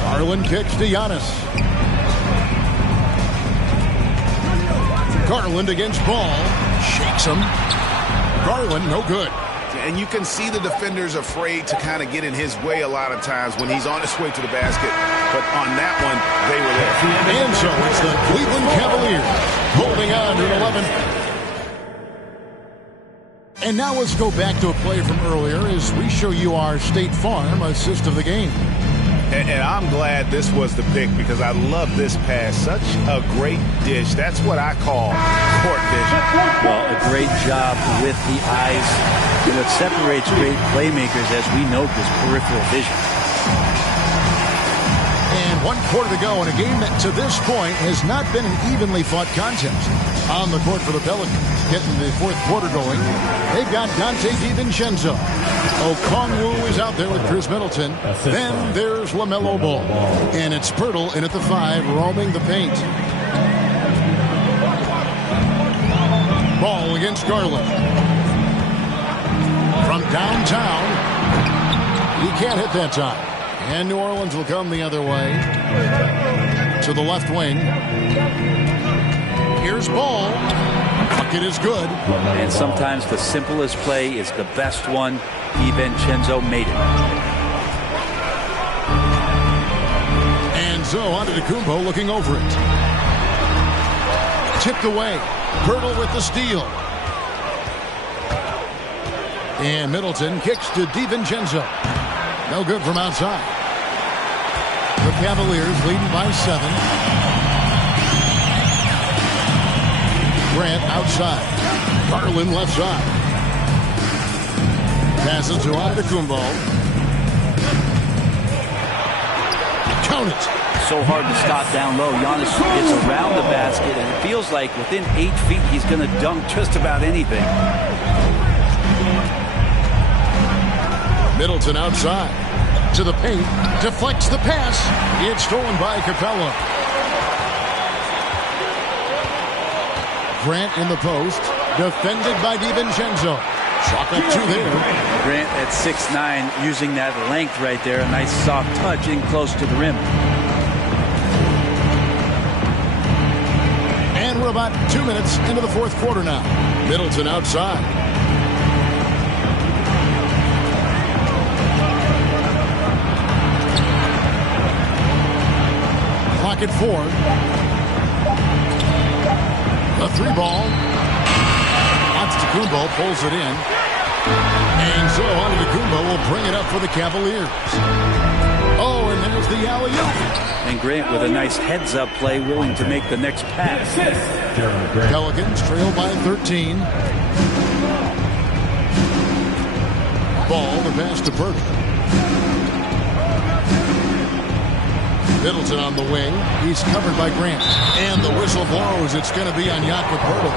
Garland kicks to Giannis. Garland against Ball. Shakes him. Garland, no good. And you can see the defenders afraid to kind of get in his way a lot of times when he's on his way to the basket. But on that one, they were there. And so it's the Cleveland Cavaliers holding on to 11. And now let's go back to a play from earlier as we show you our State Farm assist of the game. And I'm glad this was the pick because I love this pass. Such a great dish. That's what I call court vision. Well, a great job with the eyes. And what separates great playmakers, as we note, is peripheral vision. And 1 quarter to go in a game that to this point has not been an evenly fought contest. On the court for the Pelicans, getting the 4th quarter going. They've got Dante DiVincenzo. Okongwu is out there with Chris Middleton. Then there's LaMelo Ball. And it's Pirtle in at the 5, roaming the paint. Ball against Garland. From downtown. He can't hit that time. And New Orleans will come the other way. To the left wing. Here's Ball. Bucket is good. And sometimes the simplest play is the best one. DiVincenzo made it. And so Antetokounmpo looking over it. Tipped away. Pirtle with the steal. And Middleton kicks to DiVincenzo. No good from outside. The Cavaliers leading by 7. Grant outside. Garland left side. Passes to Antetokounmpo. Count it. So hard to stop down low. Giannis gets around the basket, and it feels like within 8 feet he's going to dunk just about anything. Middleton outside. To the paint. Deflects the pass. It's stolen by Capella. Grant in the post. Defended by DiVincenzo. Shot up 2 there. Grant at 6'9", using that length right there. A nice soft touch in close to the rim. And we're about 2 minutes into the 4th quarter now. Middleton outside. Clock at 4. The 3 ball. Antetokounmpo pulls it in. And so Antetokounmpo will bring it up for the Cavaliers. Oh, and there's the alley-oop. And Grant with a nice heads-up play, willing to make the next pass. Pelicans trail by 13. Ball, the pass to Burke. Middleton on the wing. He's covered by Grant. And the whistle blows. It's going to be on Jakob Poeltl.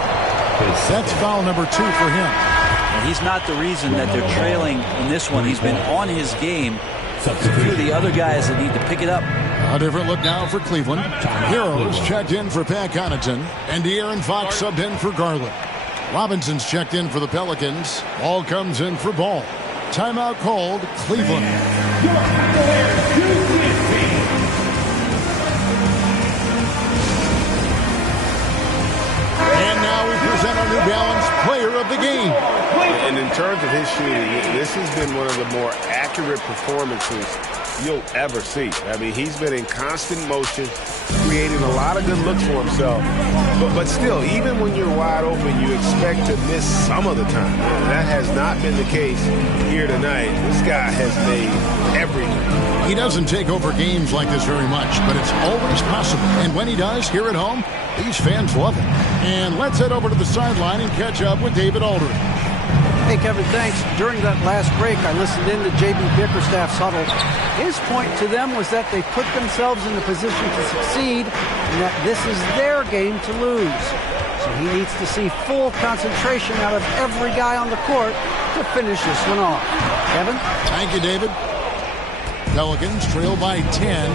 That's foul number 2 for him. And he's not the reason that they're trailing in this one. He's been on his game. There's a few of the other guys that need to pick it up. A different look now for Cleveland. Heroes checked in for Pat Connaughton. And De'Aaron Fox subbed in for Garland. Robinson's checked in for the Pelicans. Ball comes in for Ball. Timeout called, Cleveland. And now we present our New Balance Player of the Game. And in terms of his shooting, this has been one of the more accurate performances you'll ever see. I mean, he's been in constant motion, creating a lot of good looks for himself. But still, even when you're wide open, you expect to miss some of the time. And that has not been the case here tonight. This guy has made everything. He doesn't take over games like this very much, but it's always possible. And when he does, here at home, these fans love it. And let's head over to the sideline and catch up with David Aldridge. Hey, Kevin, thanks. During that last break, I listened in to J.B. Bickerstaff's huddle. His point to them was that they put themselves in the position to succeed and that this is their game to lose. So he needs to see full concentration out of every guy on the court to finish this one off. Kevin? Thank you, David. Pelicans trail by 10.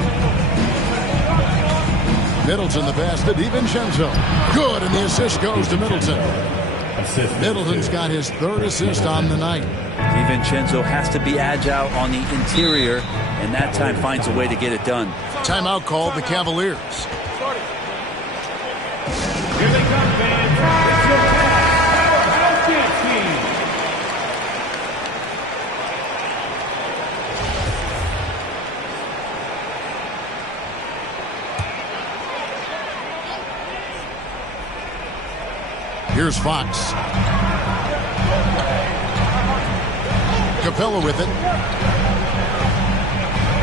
Middleton, the pass to DiVincenzo. Good, and the assist goes to Middleton. Middleton's got his 3rd assist on the night. DiVincenzo has to be agile on the interior, and that time finds a way to get it done. Timeout called the Cavaliers. Here they come, fans. It's your Cavs team. Here's Fox. Capella with it.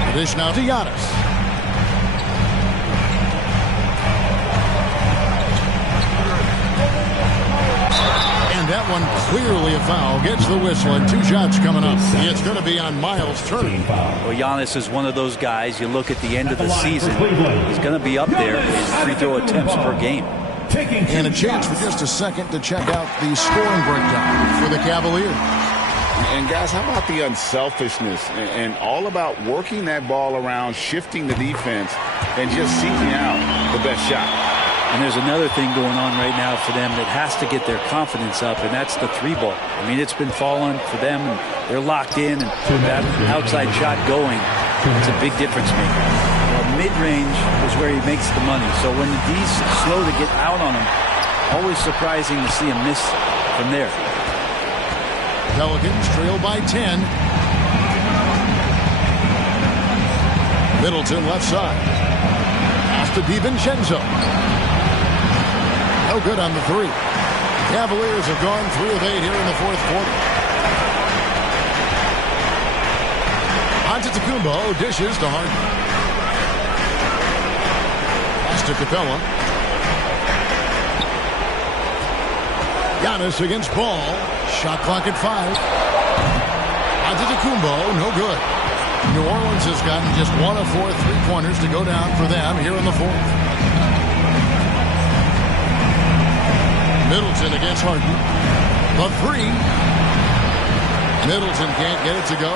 The dish now to Giannis. And that one clearly a foul. Gets the whistle and 2 shots coming up. It's going to be on Miles Turner. Well, Giannis is one of those guys, you look at the end of the season, he's going to be up there in free throw attempts per game. And a chance for just a second to check out the scoring breakdown for the Cavaliers. And guys, how about the unselfishness and all about working that ball around, shifting the defense, and just seeking out the best shot. And there's another thing going on right now for them that has to get their confidence up, and that's the 3-ball. I mean, it's been falling for them, and they're locked in, and that outside shot going, it's a big difference maker. Mid-range is where he makes the money. So when the D's slow to get out on him, always surprising to see him miss from there. Pelicans trail by 10. Middleton left side. Pass to DiVincenzo. No good on the 3. Cavaliers have gone 3 of 8 here in the 4th quarter. Antetokounmpo dishes to Harden. To Capella. Giannis against Ball. Shot clock at 5. Antetokounmpo, no good. New Orleans has gotten just 1 of 4 3-pointers to go down for them here in the 4th. Middleton against Harden. The 3. Middleton can't get it to go.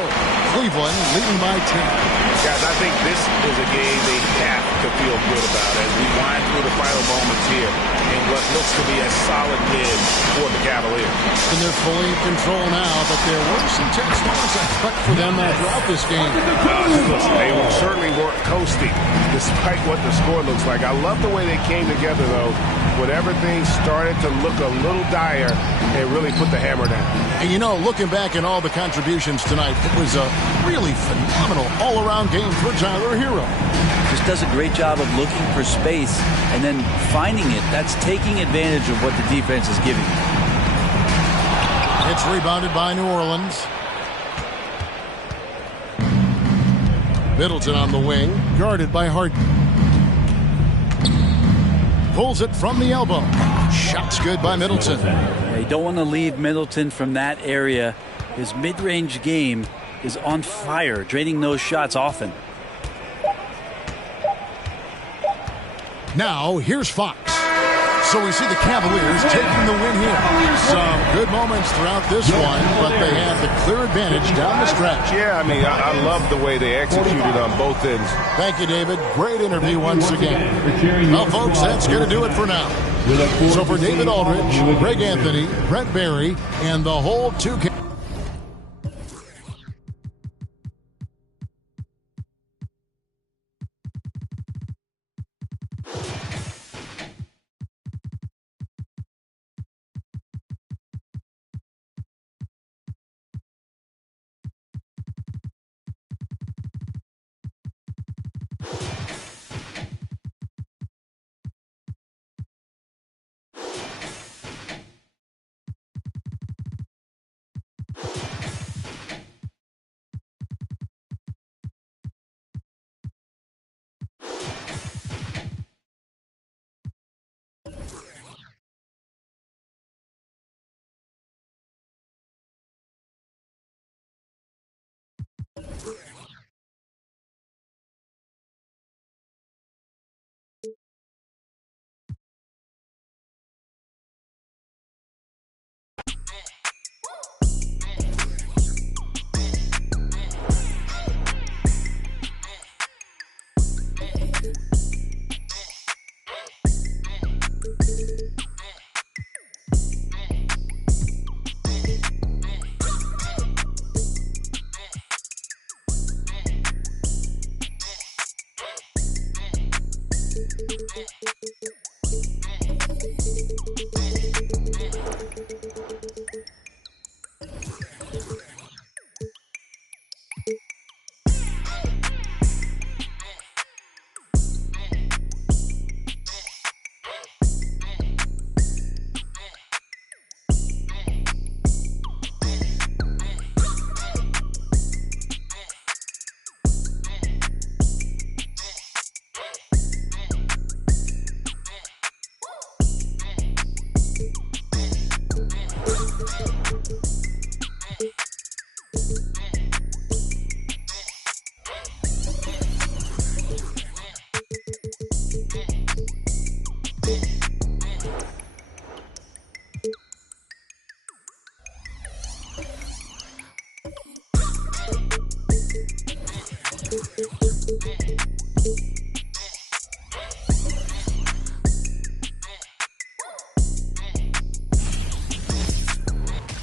Cleveland leading by 10. Guys, I think this is a game they have to feel good about as we wind through the final moments here in what looks to be a solid win for the Cavaliers. And they're fully in control now, but there were some tense moments I expect for them throughout this game. They certainly weren't coasting despite what the score looks like. I love the way they came together, though, when everything started to look a little dire and really put the hammer down. And you know, looking back at all the contributions tonight, it was a really phenomenal all-around game for Tyler Hero. Just does a great job of looking for space and then finding it. That's taking advantage of what the defense is giving. It's rebounded by New Orleans. Middleton on the wing, guarded by Harden. Pulls it from the elbow. Shot's good by Middleton. You don't want to leave Middleton from that area. His mid-range game is on fire, draining those shots often. Now, here's Fox. So we see the Cavaliers taking the win here. Some good moments throughout this one, but they have the clear advantage down the stretch. Yeah, I mean, I love the way they executed on both ends. Thank you, David. Great interview once again. Well, folks, that's going to do it for now. So for David Aldridge, Greg Anthony, Brent Barry, and the whole 2K...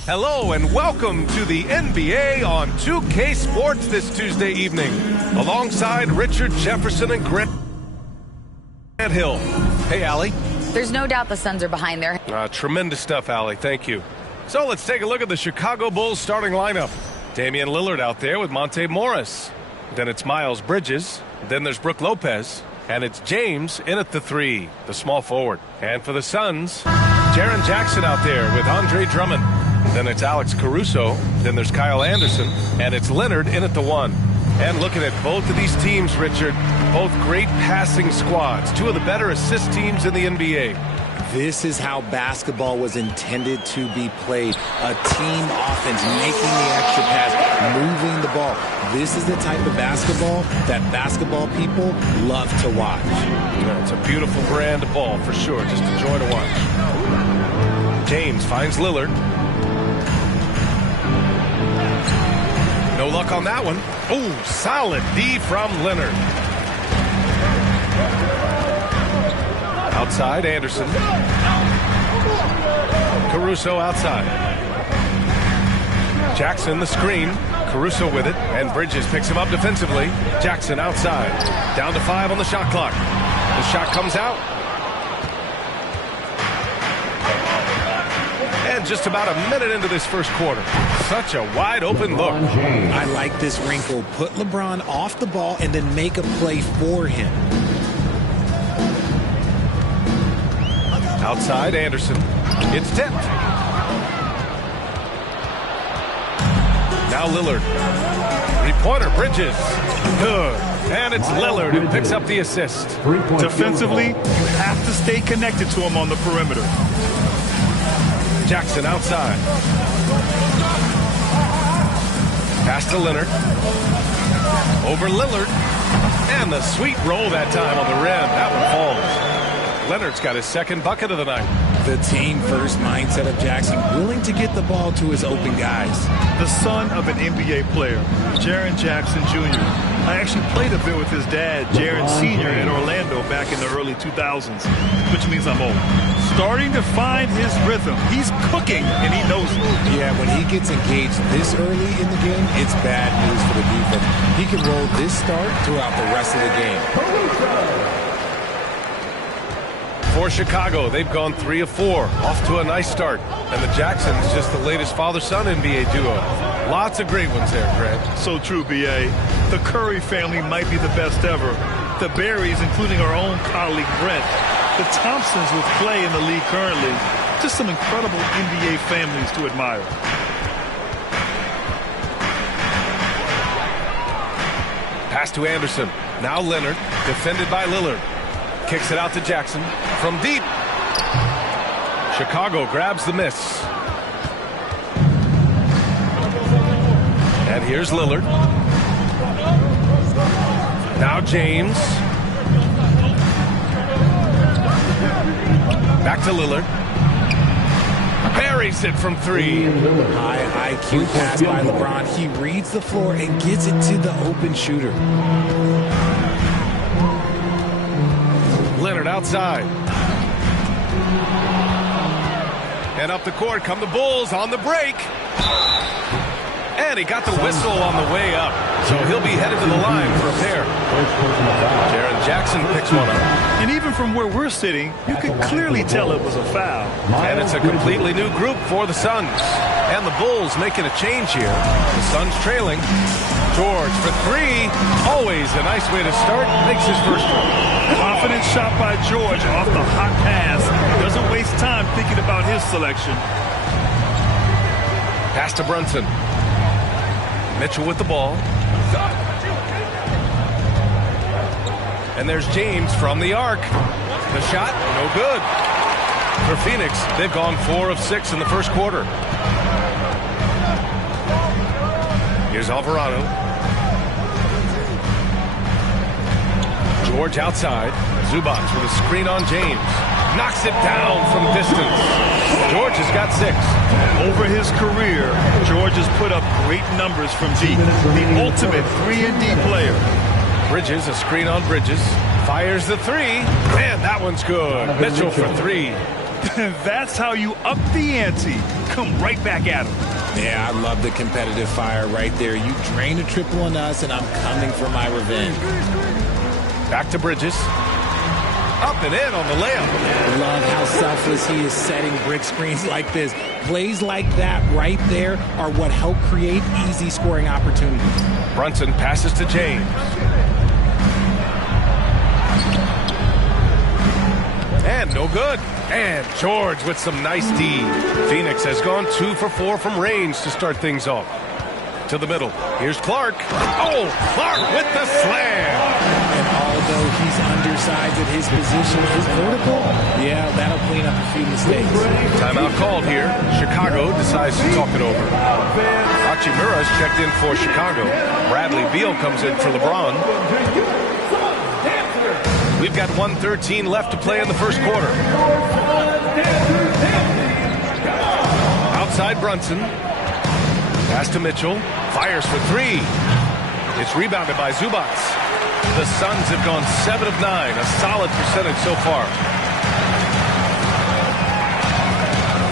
Hello and welcome to the NBA on 2K Sports this Tuesday evening, alongside Richard Jefferson and Grant Hill. Hey, Allie. There's no doubt the Suns are behind there. Tremendous stuff, Allie. Thank you. So let's take a look at the Chicago Bulls starting lineup. Damian Lillard out there with Monte Morris. Then it's Miles Bridges. Then there's Brook Lopez. And it's James in at the 3, the small forward. And for the Suns, Jaren Jackson out there with Andre Drummond. Then it's Alex Caruso. Then there's Kyle Anderson. And it's Leonard in at the 1. And looking at both of these teams, Richard, both great passing squads. Two of the better assist teams in the NBA. This is how basketball was intended to be played. A team offense, making the extra pass, moving the ball. This is the type of basketball that basketball people love to watch. Yeah, it's a beautiful brand of ball for sure. Just a joy to watch. James finds Lillard. No luck on that one. Oh, solid D from Leonard. Outside, Anderson. Caruso outside. Jackson the screen. Caruso with it, and Bridges picks him up defensively. Jackson outside. Down to 5 on the shot clock. The shot comes out. And just about a minute into this first quarter. Such a wide open look. I like this wrinkle. Put LeBron off the ball and then make a play for him. Outside, Anderson. It's tipped. Now Lillard. Three-pointer, Bridges. Good. And it's Lillard who picks up the assist. Defensively, you have to stay connected to him on the perimeter. Jackson outside. Pass to Leonard. Over Lillard. And the sweet roll that time on the rim. That one falls. Leonard's got his second bucket of the night. The team-first mindset of Jackson, willing to get the ball to his open guys. The son of an NBA player, Jaren Jackson Jr. I actually played a bit with his dad, Jaren Sr. in Orlando back in the early 2000s, which means I'm old. Starting to find his rhythm. He's cooking, and he knows it. Yeah, when he gets engaged this early in the game, it's bad news for the defense. He can roll this start throughout the rest of the game. For Chicago, they've gone 3 of 4, off to a nice start. And the Jacksons, just the latest father-son NBA duo. Lots of great ones there, Grant. So true, B.A. The Curry family might be the best ever. The Berries, including our own colleague Brent. The Thompsons with Clay in the league currently. Just some incredible NBA families to admire. Pass to Anderson. Now Leonard, defended by Lillard. Kicks it out to Jackson from deep. Chicago grabs the miss. And here's Lillard. Now James. Back to Lillard. Buries it from 3. High IQ pass by LeBron. He reads the floor and gets it to the open shooter. Leonard outside. And up the court come the Bulls on the break. And he got the whistle on the way up. So he'll be headed to the line for a pair. Jaren Jackson picks one up. And even from where we're sitting, you could clearly tell it was a foul. And it's a completely new group for the Suns. And the Bulls making a change here. The Suns trailing. George for 3. Always a nice way to start. Makes his first one. Confident shot by George off the hot pass. Doesn't waste time thinking about his selection. Pass to Brunson. Mitchell with the ball. And there's James from the arc. The shot, no good. For Phoenix, they've gone 4 of 6 in the first quarter. Here's Alvarado. George outside. Zubats with a screen on James. Knocks it down from distance. George has got 6. Over his career, George has put up great numbers from deep. The ultimate 3-and-D player. Bridges, a screen on Bridges. Fires the 3. Man, that one's good. Mitchell for 3. That's how you up the ante. Come right back at him. Yeah, I love the competitive fire right there. You drain a triple on us, and I'm coming for my revenge. Back to Bridges. Up and in on the layup. Love how selfless he is setting brick screens like this. Plays like that right there are what help create easy scoring opportunities. Brunson passes to James. And no good. And George with some nice D. Phoenix has gone 2 for 4 from range to start things off. To the middle. Here's Clark. Oh, Clark with the slam. And although he's undersized at his position, his vertical, yeah, that'll clean up a few mistakes. Timeout called here. Chicago decides to talk it over. Hachimura's checked in for Chicago. Bradley Beal comes in for LeBron. We've got 1:13 left to play in the first quarter. Outside Brunson. Pass to Mitchell. Fires for 3. It's rebounded by Zubats. The Suns have gone 7 of 9. A solid percentage so far.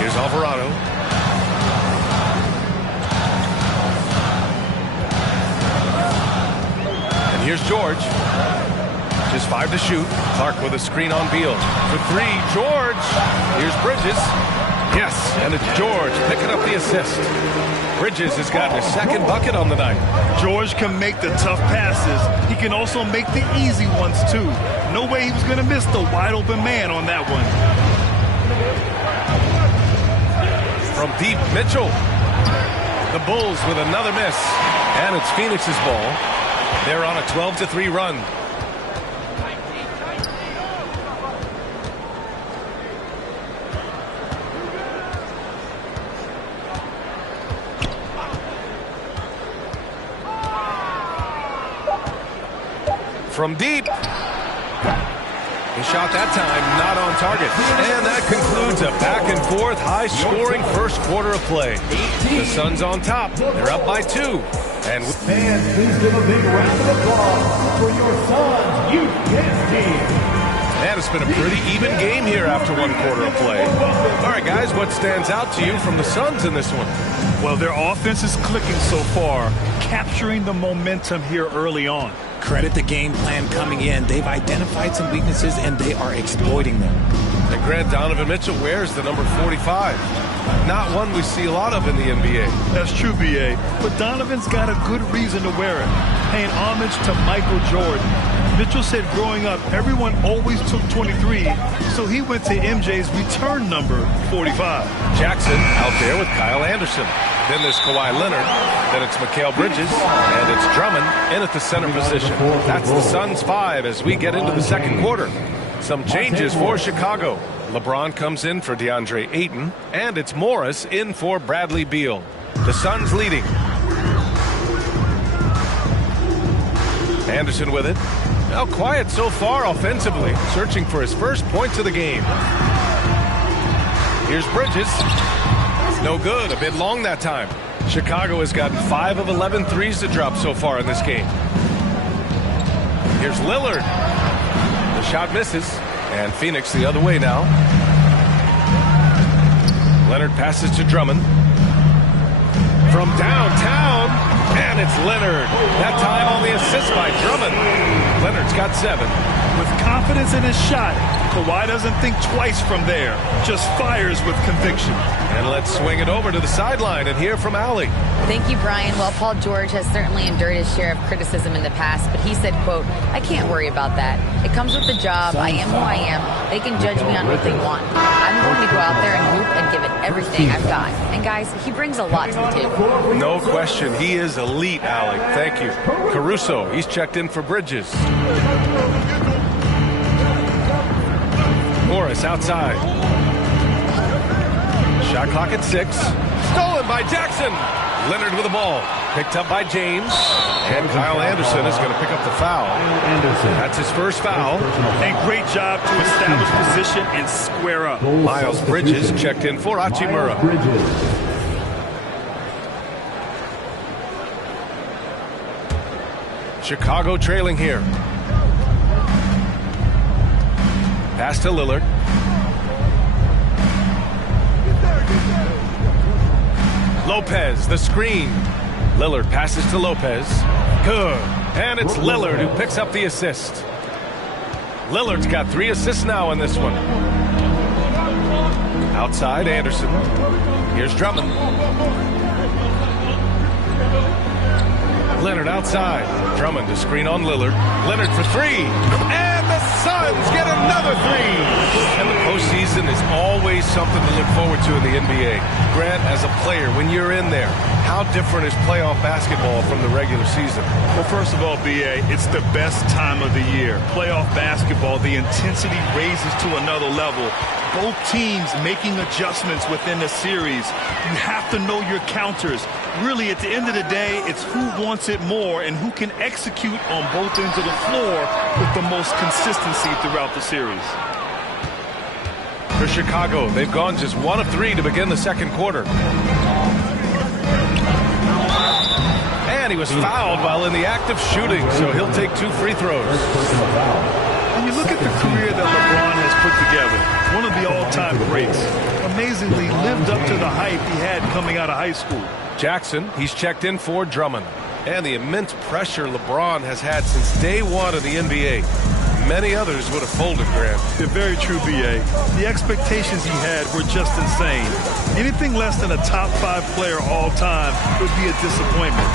Here's Alvarado. And here's George. Just 5 to shoot. Clark with a screen on Beal. For 3, George. Here's Bridges. Yes, and it's George picking up the assist. Bridges has gotten his second bucket on the night. George can make the tough passes. He can also make the easy ones, too. No way he was going to miss the wide-open man on that one. From deep, Mitchell. The Bulls with another miss. And it's Phoenix's ball. They're on a 12-3 run. From deep. The shot that time not on target. And that concludes a back-and-forth, high-scoring first quarter of play. The Suns on top. They're up by 2. And fans, please give a big round of applause for your Suns Youth Dance Team. Man, it's been a pretty even game here after one quarter of play. All right, guys, what stands out to you from the Suns in this one? Well, their offense is clicking so far, capturing the momentum here early on. Credit the game plan coming in. They've identified some weaknesses, and they are exploiting them. And Grant, Donovan Mitchell wears the number 45. Not one we see a lot of in the NBA. That's true, B.A., but Donovan's got a good reason to wear it, paying homage to Michael Jordan. Mitchell said growing up, everyone always took 23, so he went to MJ's return number, 45. Jackson out there with Kyle Anderson. Then there's Kawhi Leonard. Then it's Mikal Bridges. And it's Drummond in at the center position. That's the Suns 5 as we get into the second quarter. Some changes for Chicago. LeBron comes in for DeAndre Ayton. And it's Morris in for Bradley Beal. The Suns leading. Anderson with it. Now quiet so far offensively, searching for his first points of the game. Here's Bridges. No good, a bit long that time. Chicago has gotten 5 of 11 threes to drop so far in this game. Here's Lillard. The shot misses, and Phoenix the other way now. Leonard passes to Drummond. From downtown, and it's Leonard. That time on the assist by Drummond. Leonard's got 7. With confidence in his shot, Kawhi doesn't think twice from there, just fires with conviction. And let's swing it over to the sideline and hear from Allie. Thank you, Brian. Well, Paul George has certainly endured his share of criticism in the past, but he said, quote, "I can't worry about that. It comes with the job. I am who I am. They can judge me on what they want. I'm going to go out there and hoop and give it everything I've got." And guys, he brings a lot to the table. No question. He is elite, Allie. Thank you. Caruso, he's checked in for Bridges. Morris outside. Shot clock at 6. Stolen by Jackson. Leonard with the ball. Picked up by James. And Kyle Anderson is going to pick up the foul. That's his first foul. And great job to establish position and square up. Miles Bridges checked in for Hachimura. Chicago trailing here. Pass to Lillard. Lopez, the screen. Lillard passes to Lopez. Good. And it's Lillard who picks up the assist. Lillard's got 3 assists now in this one. Outside, Anderson. Here's Drummond. Leonard outside. Drummond to screen on Lillard. Leonard for 3. And the Suns get another 3. And the postseason is always something to look forward to in the NBA. Grant, as a player, when you're in there, how different is playoff basketball from the regular season? Well, first of all, B.A., it's the best time of the year. Playoff basketball, the intensity raises to another level. Both teams making adjustments within the series. You have to know your counters. Really, at the end of the day, it's who wants it more and who can execute on both ends of the floor with the most consistency throughout the series. For Chicago, they've gone just 1 of 3 to begin the second quarter. And he was fouled while in the act of shooting, so he'll take 2 free throws. When you look at the career that LeBron has put together, one of the all-time greats, amazingly lived up to the hype he had coming out of high school. Jackson, he's checked in for Drummond. And the immense pressure LeBron has had since day 1 of the NBA. Many others would have folded, Grant. They're very true, B.A. The expectations he had were just insane. Anything less than a top 5 player all time would be a disappointment.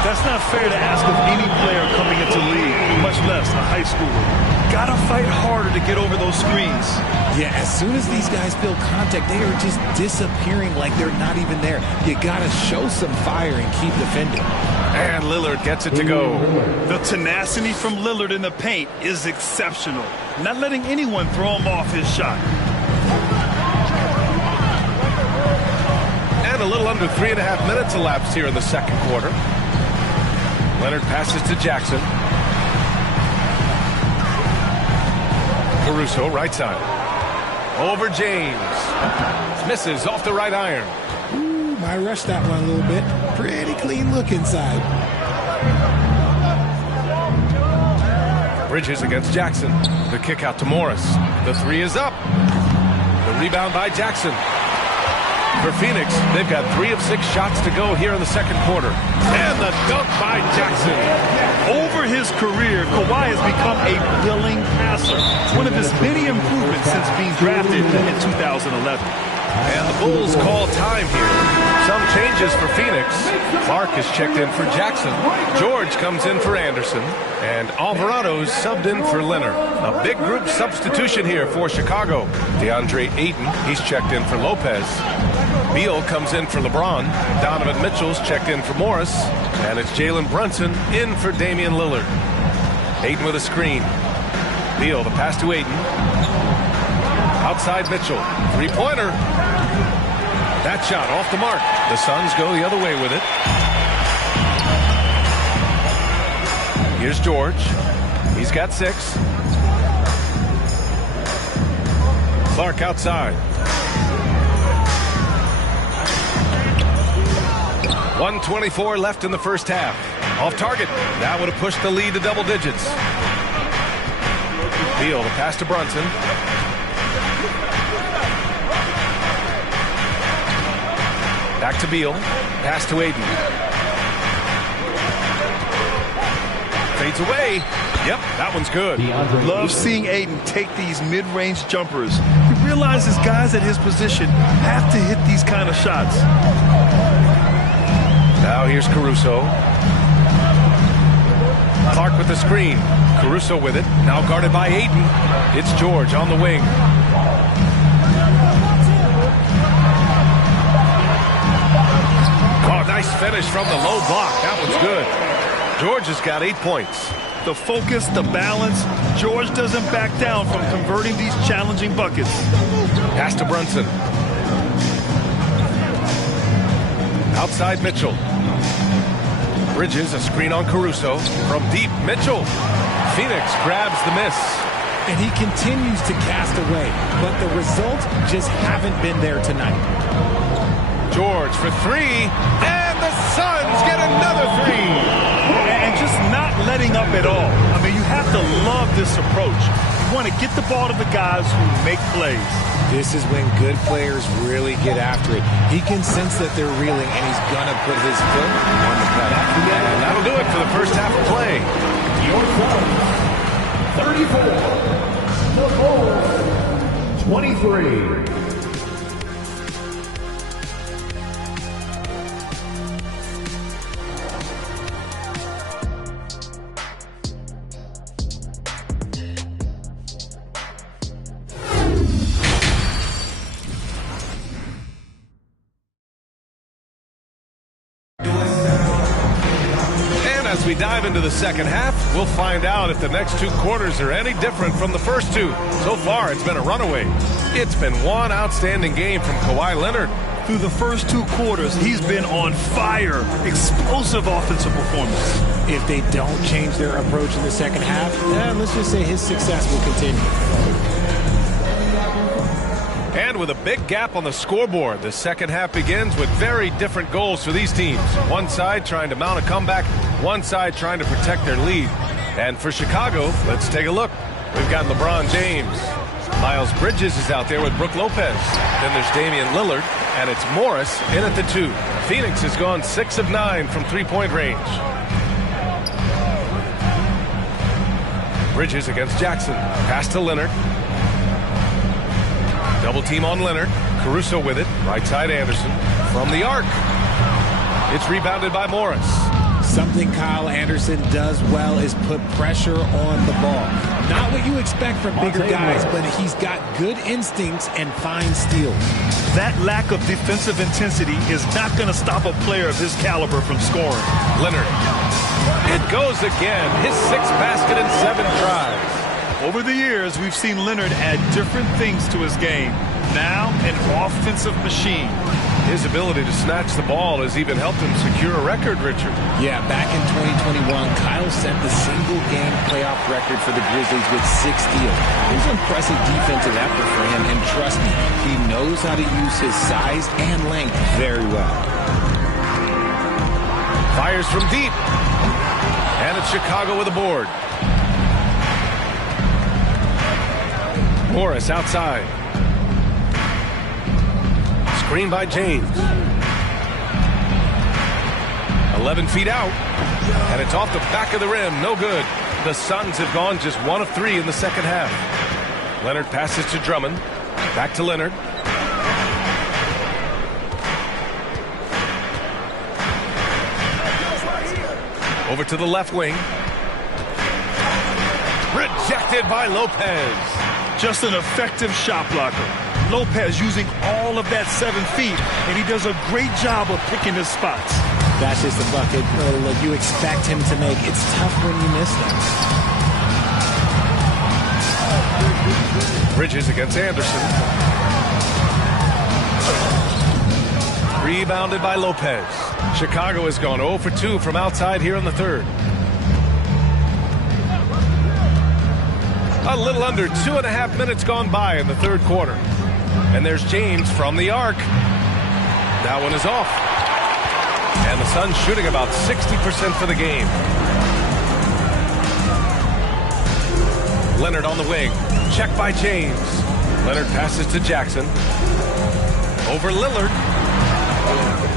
That's not fair to ask of any player coming into league, much less a high schooler. Gotta fight harder to get over those screens. Yeah, as soon as these guys feel contact, they are just disappearing like they're not even there. You gotta show some fire and keep defending. And Lillard gets it to go. The tenacity from Lillard in the paint is exceptional. Not letting anyone throw him off his shot. And a little under 3.5 minutes elapsed here in the second quarter. Leonard passes to Jackson. Caruso, right side. Over James. Misses off the right iron. Ooh, might rush that one a little bit. Pretty clean look inside. Bridges against Jackson. The kick out to Morris. The three is up. The rebound by Jackson. For Phoenix, they've got 3 of 6 shots to go here in the second quarter. And the dunk by Jackson. Over his career, Kawhi has become a willing passer. It's one of his many improvements since being drafted in 2011. And the Bulls call time here. Some changes for Phoenix. Clark is checked in for Jackson. George comes in for Anderson. And Alvarado's subbed in for Leonard. A big group substitution here for Chicago. DeAndre Ayton, he's checked in for Lopez. Beal comes in for LeBron. Donovan Mitchell's checked in for Morris. And it's Jalen Brunson in for Damian Lillard. Ayton with a screen. Beal, the pass to Ayton. Outside Mitchell. Three-pointer. That shot off the mark. The Suns go the other way with it. Here's George. He's got 6. Clark outside. 1:24 left in the first half. Off target. That would have pushed the lead to double digits. Beal, the pass to Brunson. Back to Beal. Pass to Ayton. Fades away. Yep, that one's good. Love seeing Ayton take these mid-range jumpers. He realizes guys at his position have to hit these kind of shots. Now here's Caruso. Clark with the screen. Caruso with it. Now guarded by Ayton. It's George on the wing. Oh, nice finish from the low block. That one's good. George has got 8 points. The focus, the balance. George doesn't back down from converting these challenging buckets. Pass to Brunson. Outside Mitchell. Bridges, a screen on Caruso. From deep, Mitchell. Phoenix grabs the miss. And he continues to cast away, but the results just haven't been there tonight. George for 3, and the Suns get another 3. And just not letting up at all. I mean, you have to love this approach. You want to get the ball to the guys who make plays. This is when good players really get after it. He can sense that they're reeling, and he's going to put his foot on the pedal. And that'll do it for the first half of play. Your Suns, 34. The Bulls, 23. As we dive into the second half, we'll find out if the next 2 quarters are any different from the first 2. So far, it's been a runaway. It's been one outstanding game from Kawhi Leonard. Through the first 2 quarters, he's been on fire. Explosive offensive performance. If they don't change their approach in the second half, let's just say his success will continue. And with a big gap on the scoreboard, the second half begins with very different goals for these teams. One side trying to mount a comeback, one side trying to protect their lead. And for Chicago, let's take a look. We've got LeBron James. Miles Bridges is out there with Brook Lopez. Then there's Damian Lillard, and it's Morris in at the 2. Phoenix has gone 6 of 9 from three-point range. Bridges against Jackson. Pass to Leonard. Double team on Leonard. Caruso with it. Right side Anderson. From the arc. It's rebounded by Morris. Something Kyle Anderson does well is put pressure on the ball. Not what you expect from bigger guys, but he's got good instincts and fine steals. That lack of defensive intensity is not going to stop a player of his caliber from scoring. Leonard. It goes again. His 6th basket in 7 tries. Over the years, we've seen Leonard add different things to his game. Now, an offensive machine. His ability to snatch the ball has even helped him secure a record, Richard. Yeah, back in 2021, Kyle set the single-game playoff record for the Grizzlies with 6 steals. It was an impressive defensive effort for him, and trust me, he knows how to use his size and length very well. Fires from deep. And it's Chicago with a board. Morris outside. Screen by James. 11 feet out. And it's off the back of the rim. No good. The Suns have gone just 1 of 3 in the second half. Leonard passes to Drummond. Back to Leonard. Over to the left wing. Rejected by Lopez. Just an effective shot blocker. Lopez using all of that 7 feet, and he does a great job of picking his spots. That's just a bucket you expect him to make. It's tough when you miss them. Bridges against Anderson. Rebounded by Lopez. Chicago has gone 0 for 2 from outside here in the third. A little under 2.5 minutes gone by in the third quarter. And there's James from the arc. That one is off. And the Suns shooting about 60% for the game. Leonard on the wing. Check by James. Leonard passes to Jackson. Over Lillard.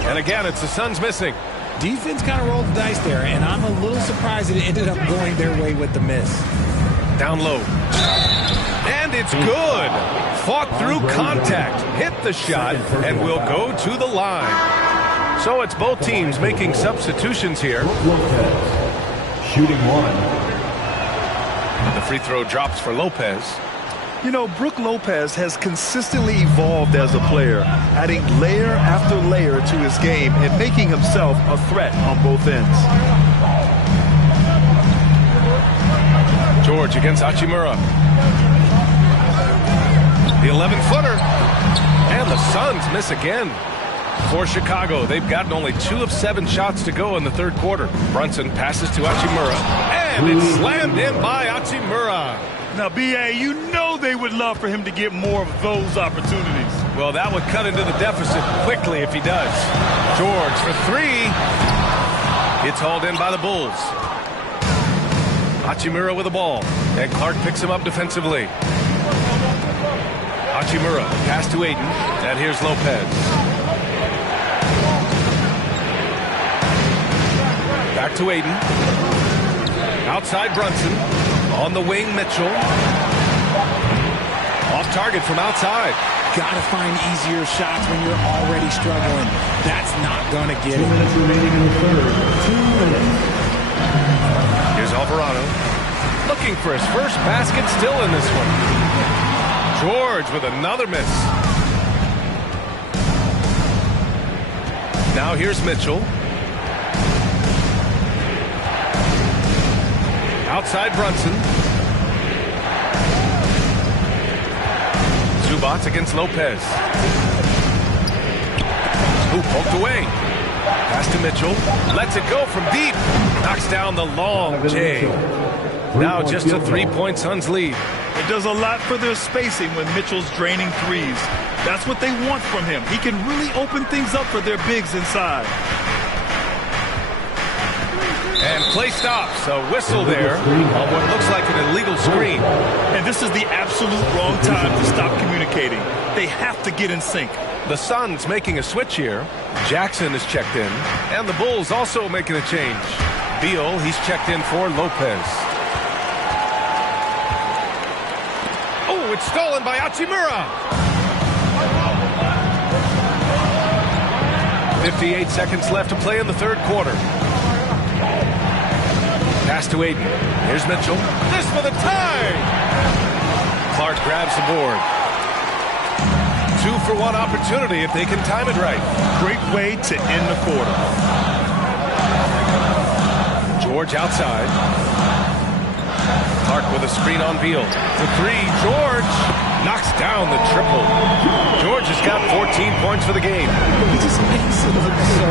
And again, it's the Suns missing. Defense kind of rolled the dice there, and I'm a little surprised that it ended up going their way with the miss. Down low. And it's good. Fought through contact. Hit the shot and will go to the line. So it's both teams making substitutions here. Shooting 1. The free throw drops for Lopez. You know, Brook Lopez has consistently evolved as a player, adding layer after layer to his game and making himself a threat on both ends. George against Hachimura. The 11-footer. And the Suns miss again. For Chicago, they've gotten only 2 of 7 shots to go in the third quarter. Brunson passes to Hachimura. And it's slammed in by Hachimura. Now, B.A., you know they would love for him to get more of those opportunities. Well, that would cut into the deficit quickly if he does. George for 3. It's hauled in by the Bulls. Hachimura with the ball. And Clark picks him up defensively. Hachimura, pass to Ayton. And here's Lopez. Back to Ayton. Outside Brunson. On the wing, Mitchell. Off target from outside. Gotta find easier shots when you're already struggling. That's not gonna get it. 2 minutes remaining in the third. 2 minutes. Here's Alvarado. Looking for his first basket still in this one. George with another miss. Now here's Mitchell. Outside Brunson. Zubats against Lopez. Who poked away. Pass to Mitchell. Lets it go from deep. Knocks down the long J. Now just a 3-point Suns lead. It does a lot for their spacing when Mitchell's draining threes. That's what they want from him. He can really open things up for their bigs inside. And play stops. A whistle there on what looks like an illegal screen. And this is the absolute wrong time to stop communicating. They have to get in sync. The Suns making a switch here. Jackson is checked in. And the Bulls also making a change. Beal, he's checked in for Lopez. Oh, it's stolen by Hachimura. 58 seconds left to play in the third quarter. Pass to Ayton. Here's Mitchell. This for the tie. Clark grabs the board. 2-for-1 opportunity if they can time it right. Great way to end the quarter. George outside. Clark with a screen on Beal. The 3. George knocks down the triple. George has got 14 points for the game. He just makes it look so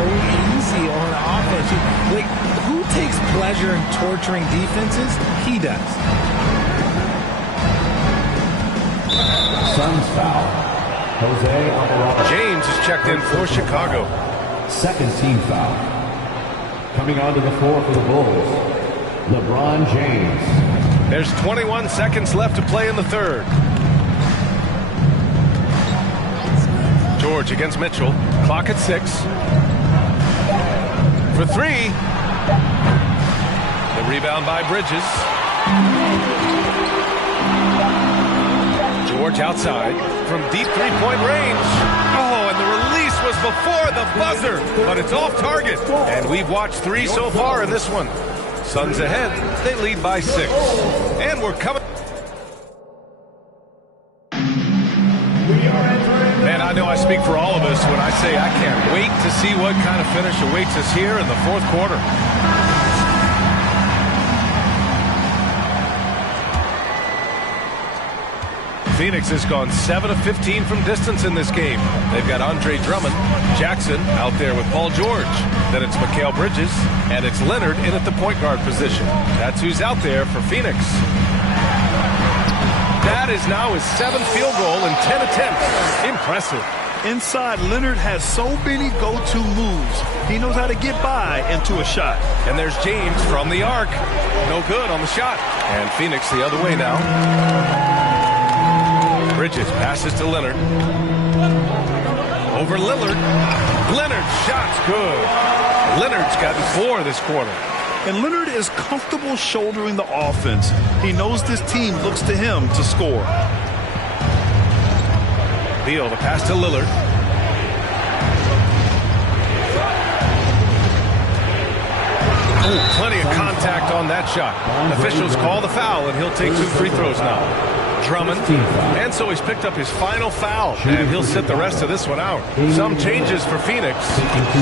easy on offense. Like, who takes pleasure in torturing defenses? He does. Suns foul. Jose Alvarado. James is checked in for Chicago. Second team foul. Coming onto the floor for the Bulls, LeBron James. There's 21 seconds left to play in the third. George against Mitchell. Clock at 6. For 3. The rebound by Bridges. George outside from deep three-point range. Oh, and the release was before the buzzer, but it's off target. And we've watched 3 so far in this one. Suns ahead. They lead by 6. And we're coming. Man, I know I speak for all of us when I say I can't wait to see what kind of finish awaits us here in the fourth quarter. Phoenix has gone 7 of 15 from distance in this game. They've got Andre Drummond, Jackson out there with Paul George. Then it's Mikal Bridges, and it's Leonard in at the point guard position. That's who's out there for Phoenix. That is now his 7th field goal in 10 attempts. Impressive. Inside, Leonard has so many go-to moves. He knows how to get by into a shot. And there's James from the arc. No good on the shot. And Phoenix the other way now. Bridges passes to Leonard. Over Lillard. Leonard's shot's good. Leonard's gotten 4 this quarter. And Leonard is comfortable shouldering the offense. He knows this team looks to him to score. Beal, the pass to Lillard. Oh, plenty of contact on that shot. Officials call the foul, and he'll take 2 free throws now. Drummond, and so he's picked up his final foul, and he'll sit the rest of this one out. Some changes for Phoenix.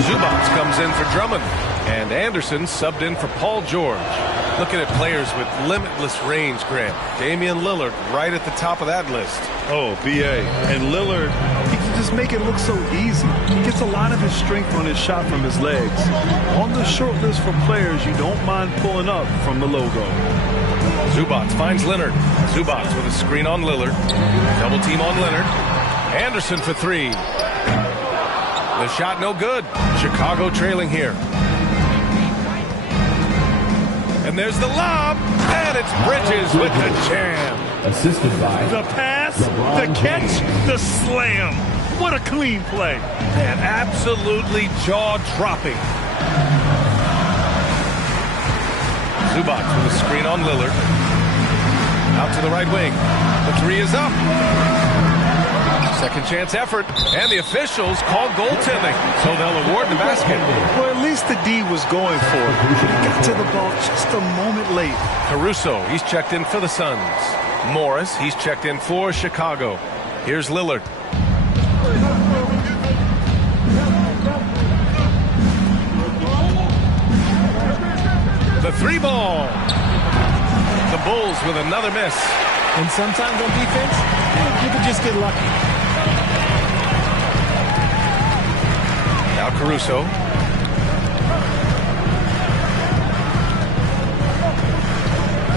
Zubac comes in for Drummond, and Anderson subbed in for Paul George. Looking at players with limitless range, Grant. Damian Lillard right at the top of that list. Oh, B.A. And Lillard, he can just make it look so easy. He gets a lot of his strength on his shot from his legs. On the short list for players you don't mind pulling up from the logo. Zubac finds Leonard. Zubac with a screen on Lillard. Double team on Leonard. Anderson for 3. The shot no good. Chicago trailing here. And there's the lob. And it's Bridges with the jam. Assisted by the pass, the catch, the slam. What a clean play. And absolutely jaw-dropping. Zubac with a screen on Lillard. Out to the right wing. The 3 is up. Second chance effort. And the officials call goaltending. So they'll award the basket. Well, at least the D was going for it. He got to the ball just a moment late. Caruso, he's checked in for the Suns. Morris, he's checked in for Chicago. Here's Lillard. The 3 ball. The Bulls with another miss. And sometimes on defense, you can just get lucky. Now Caruso.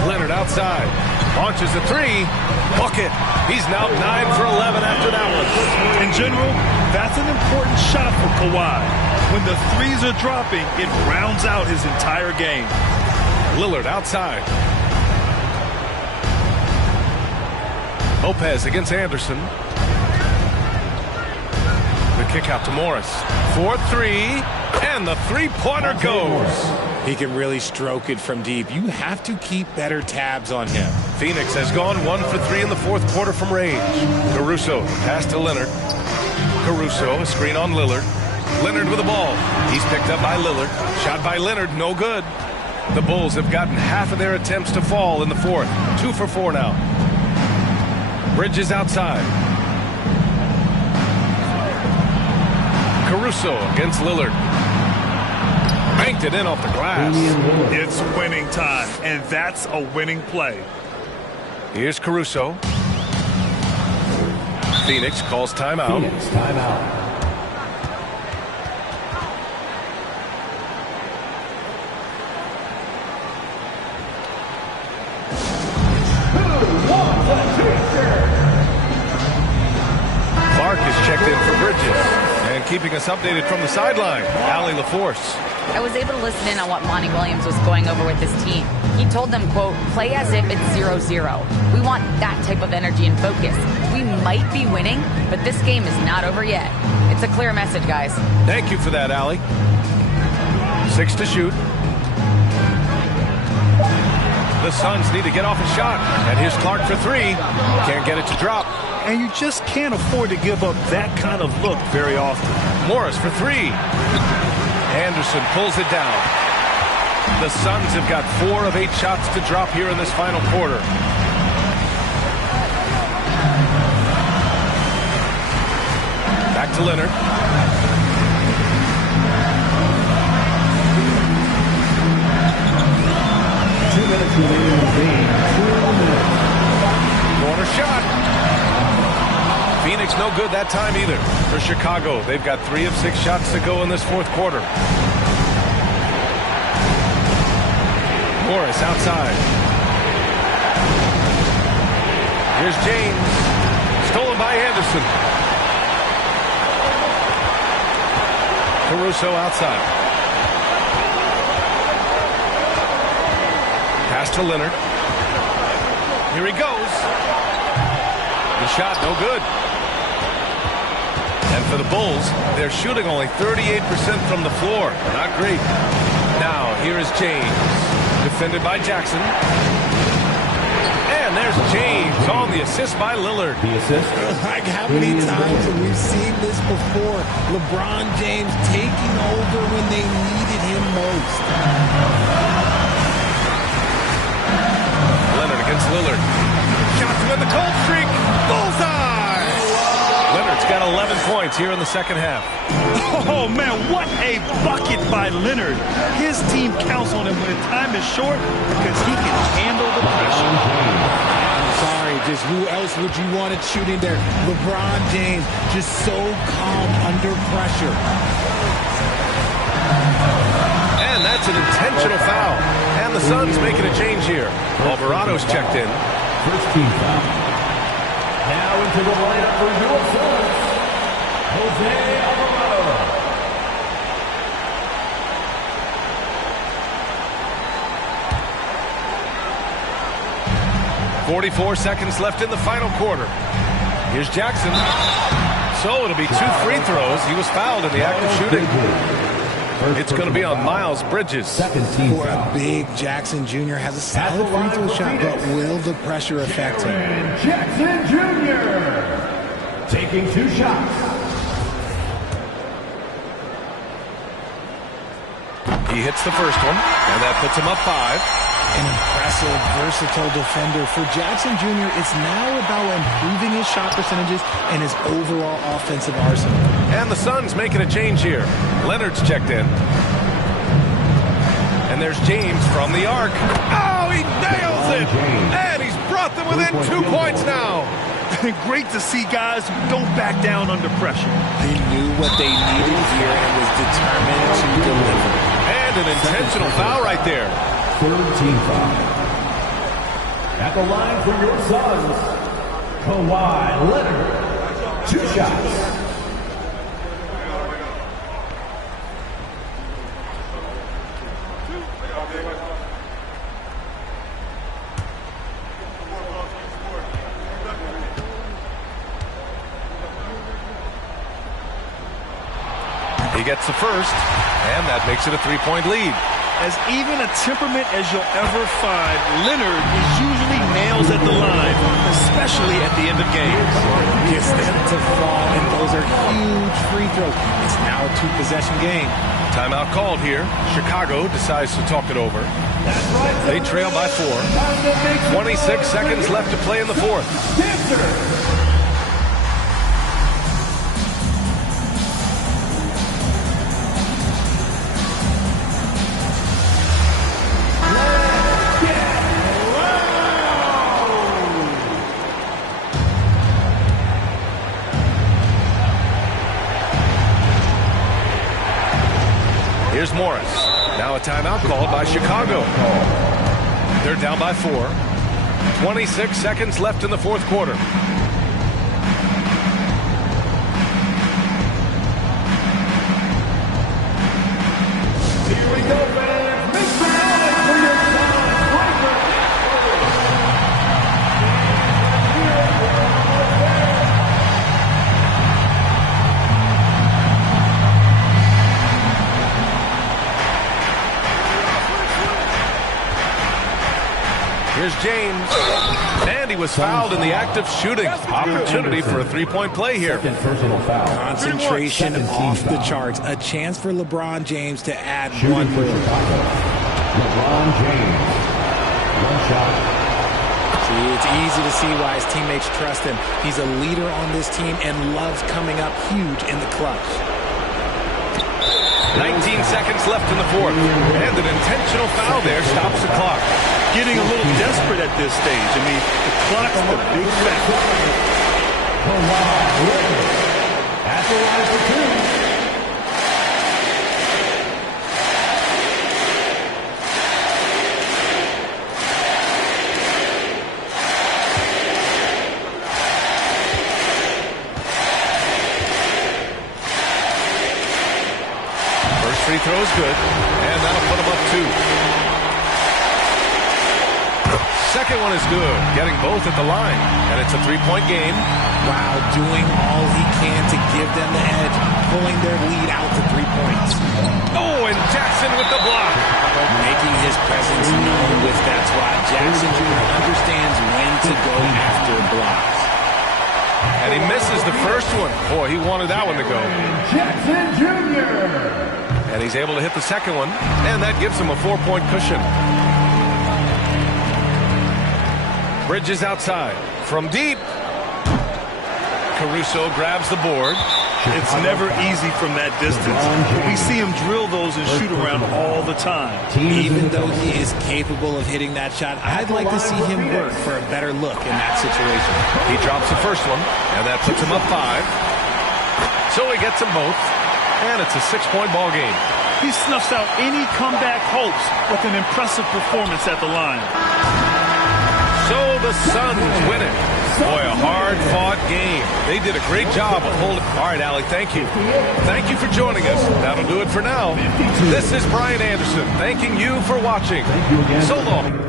Leonard outside. Launches a 3. Bucket. He's now 9 for 11 after that one. In general, that's an important shot for Kawhi. When the 3s are dropping, it rounds out his entire game. Lillard outside. Lopez against Anderson. The kick out to Morris. 4-3, and the 3-pointer goes. He can really stroke it from deep. You have to keep better tabs on him. Phoenix has gone 1 for 3 in the fourth quarter from range. Caruso, pass to Leonard. Caruso, a screen on Lillard. Leonard with the ball. He's picked up by Lillard. Shot by Leonard, no good. The Bulls have gotten half of their attempts to fall in the fourth. 2 for 4 now. Bridges outside. Caruso against Lillard. Banked it in off the glass. It's winning time, and that's a winning play. Here's Caruso. Phoenix calls timeout. Phoenix timeout. Clark is checked in for Bridges. And keeping us updated from the sideline, Allie LaForce. I was able to listen in on what Monty Williams was going over with his team. He told them, quote, play as if it's 0-0. We want that type of energy and focus. We might be winning, but this game is not over yet. It's a clear message, guys. Thank you for that, Allie. 6 to shoot. The Suns need to get off a shot. And here's Clark for 3. Can't get it to drop. And you just can't afford to give up that kind of look very often. Morris for 3. Anderson pulls it down. The Suns have got 4 of 8 shots to drop here in this final quarter. Back to Leonard. Corner shot. Phoenix no good that time either. For Chicago, they've got 3 of 6 shots to go in this fourth quarter. Morris outside. Here's James. Stolen by Anderson. Caruso outside. Pass to Leonard. Here he goes. The shot no good. And for the Bulls, they're shooting only 38% from the floor. Not great. Now, here is James. Defended by Jackson. And there's James on the assist by Lillard. The assist. Like how many times have we seen this before? LeBron James taking over when they needed him most. Leonard against Lillard. Shots him in the cold streak. Bullseye! Leonard's got 11 points here in the second half. Oh, man, what a bucket by Leonard. His team counts on him when time is short because he can handle the pressure. I'm sorry, just who else would you want it shooting there? LeBron James, just so calm under pressure. And that's an intentional foul. And the Suns making a change here. Alvarado's checked in. First team foul. Now into the lineup for your Suns, Jose Alvarado. 44 seconds left in the final quarter. Here's Jackson. So it'll be 2 free throws. He was fouled in the act of shooting. It's going to be on Miles Bridges. For a big Jackson Jr. has a solid free throw shot, but will the pressure affect him? Jackson Jr. taking 2 shots. He hits the first one, and that puts him up 5. An impressive, versatile defender. For Jackson Jr., it's now about improving his shot percentages and his overall offensive arsenal. And the Suns making a change here. Leonard's checked in. And there's James from the arc. Oh, he nails it! And he's brought them within 2 points now. Great to see guys who don't back down under pressure. They knew what they needed here and was determined to deliver. And an intentional foul right there. Third team foul. At the line for your Suns, Kawhi Leonard. 2 shots. He gets the first, and that makes it a 3-point lead. As even a temperament as you'll ever find, Leonard is usually nails at the line, especially at the end of games. Gets them to fall, and those are huge free throws. It's now a 2-possession game. Timeout called here. Chicago decides to talk it over. They trail by 4. 26 seconds left to play in the fourth. Here's Morris. Now a timeout called by Chicago. They're down by 4. 26 seconds left in the fourth quarter. Here we go, fans. Make some noise for your son, Piper. Here's James. And he was fouled in the act of shooting. Opportunity for a three-point play here. Concentration off the charts. A chance for LeBron James to add one more. LeBron James. One shot. See, it's easy to see why his teammates trust him. He's a leader on this team and loves coming up huge in the clutch. 19 seconds left in the fourth. And an intentional foul there stops the clock. Getting a little desperate at this stage. I mean, the clock's the big factor. At the line for two. First free throw is good. And that'll put him up 2. Second one is good, getting both at the line, and it's a three-point game. Wow, doing all he can to give them the edge, pulling their lead out to 3 points. Oh, and Jackson with the block. Making his presence known with that squad. Jackson Jr. understands when to go after blocks. And he misses the first one. Boy, he wanted that one to go. Jackson Jr. And he's able to hit the second one, and that gives him a 4-point cushion. Bridges outside. From deep. Caruso grabs the board. It's never easy from that distance. We see him drill those and shoot around all the time. Even though he is capable of hitting that shot, I'd like to see him work for a better look in that situation. He drops the first one, and that puts him up 5. So he gets them both, and it's a 6-point ball game. He snuffs out any comeback hopes with an impressive performance at the line. So the Suns win it. Boy, a hard-fought game. They did a great job of holding. All right, Allie, thank you. Thank you for joining us. That'll do it for now. This is Brian Anderson thanking you for watching. So long.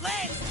Let's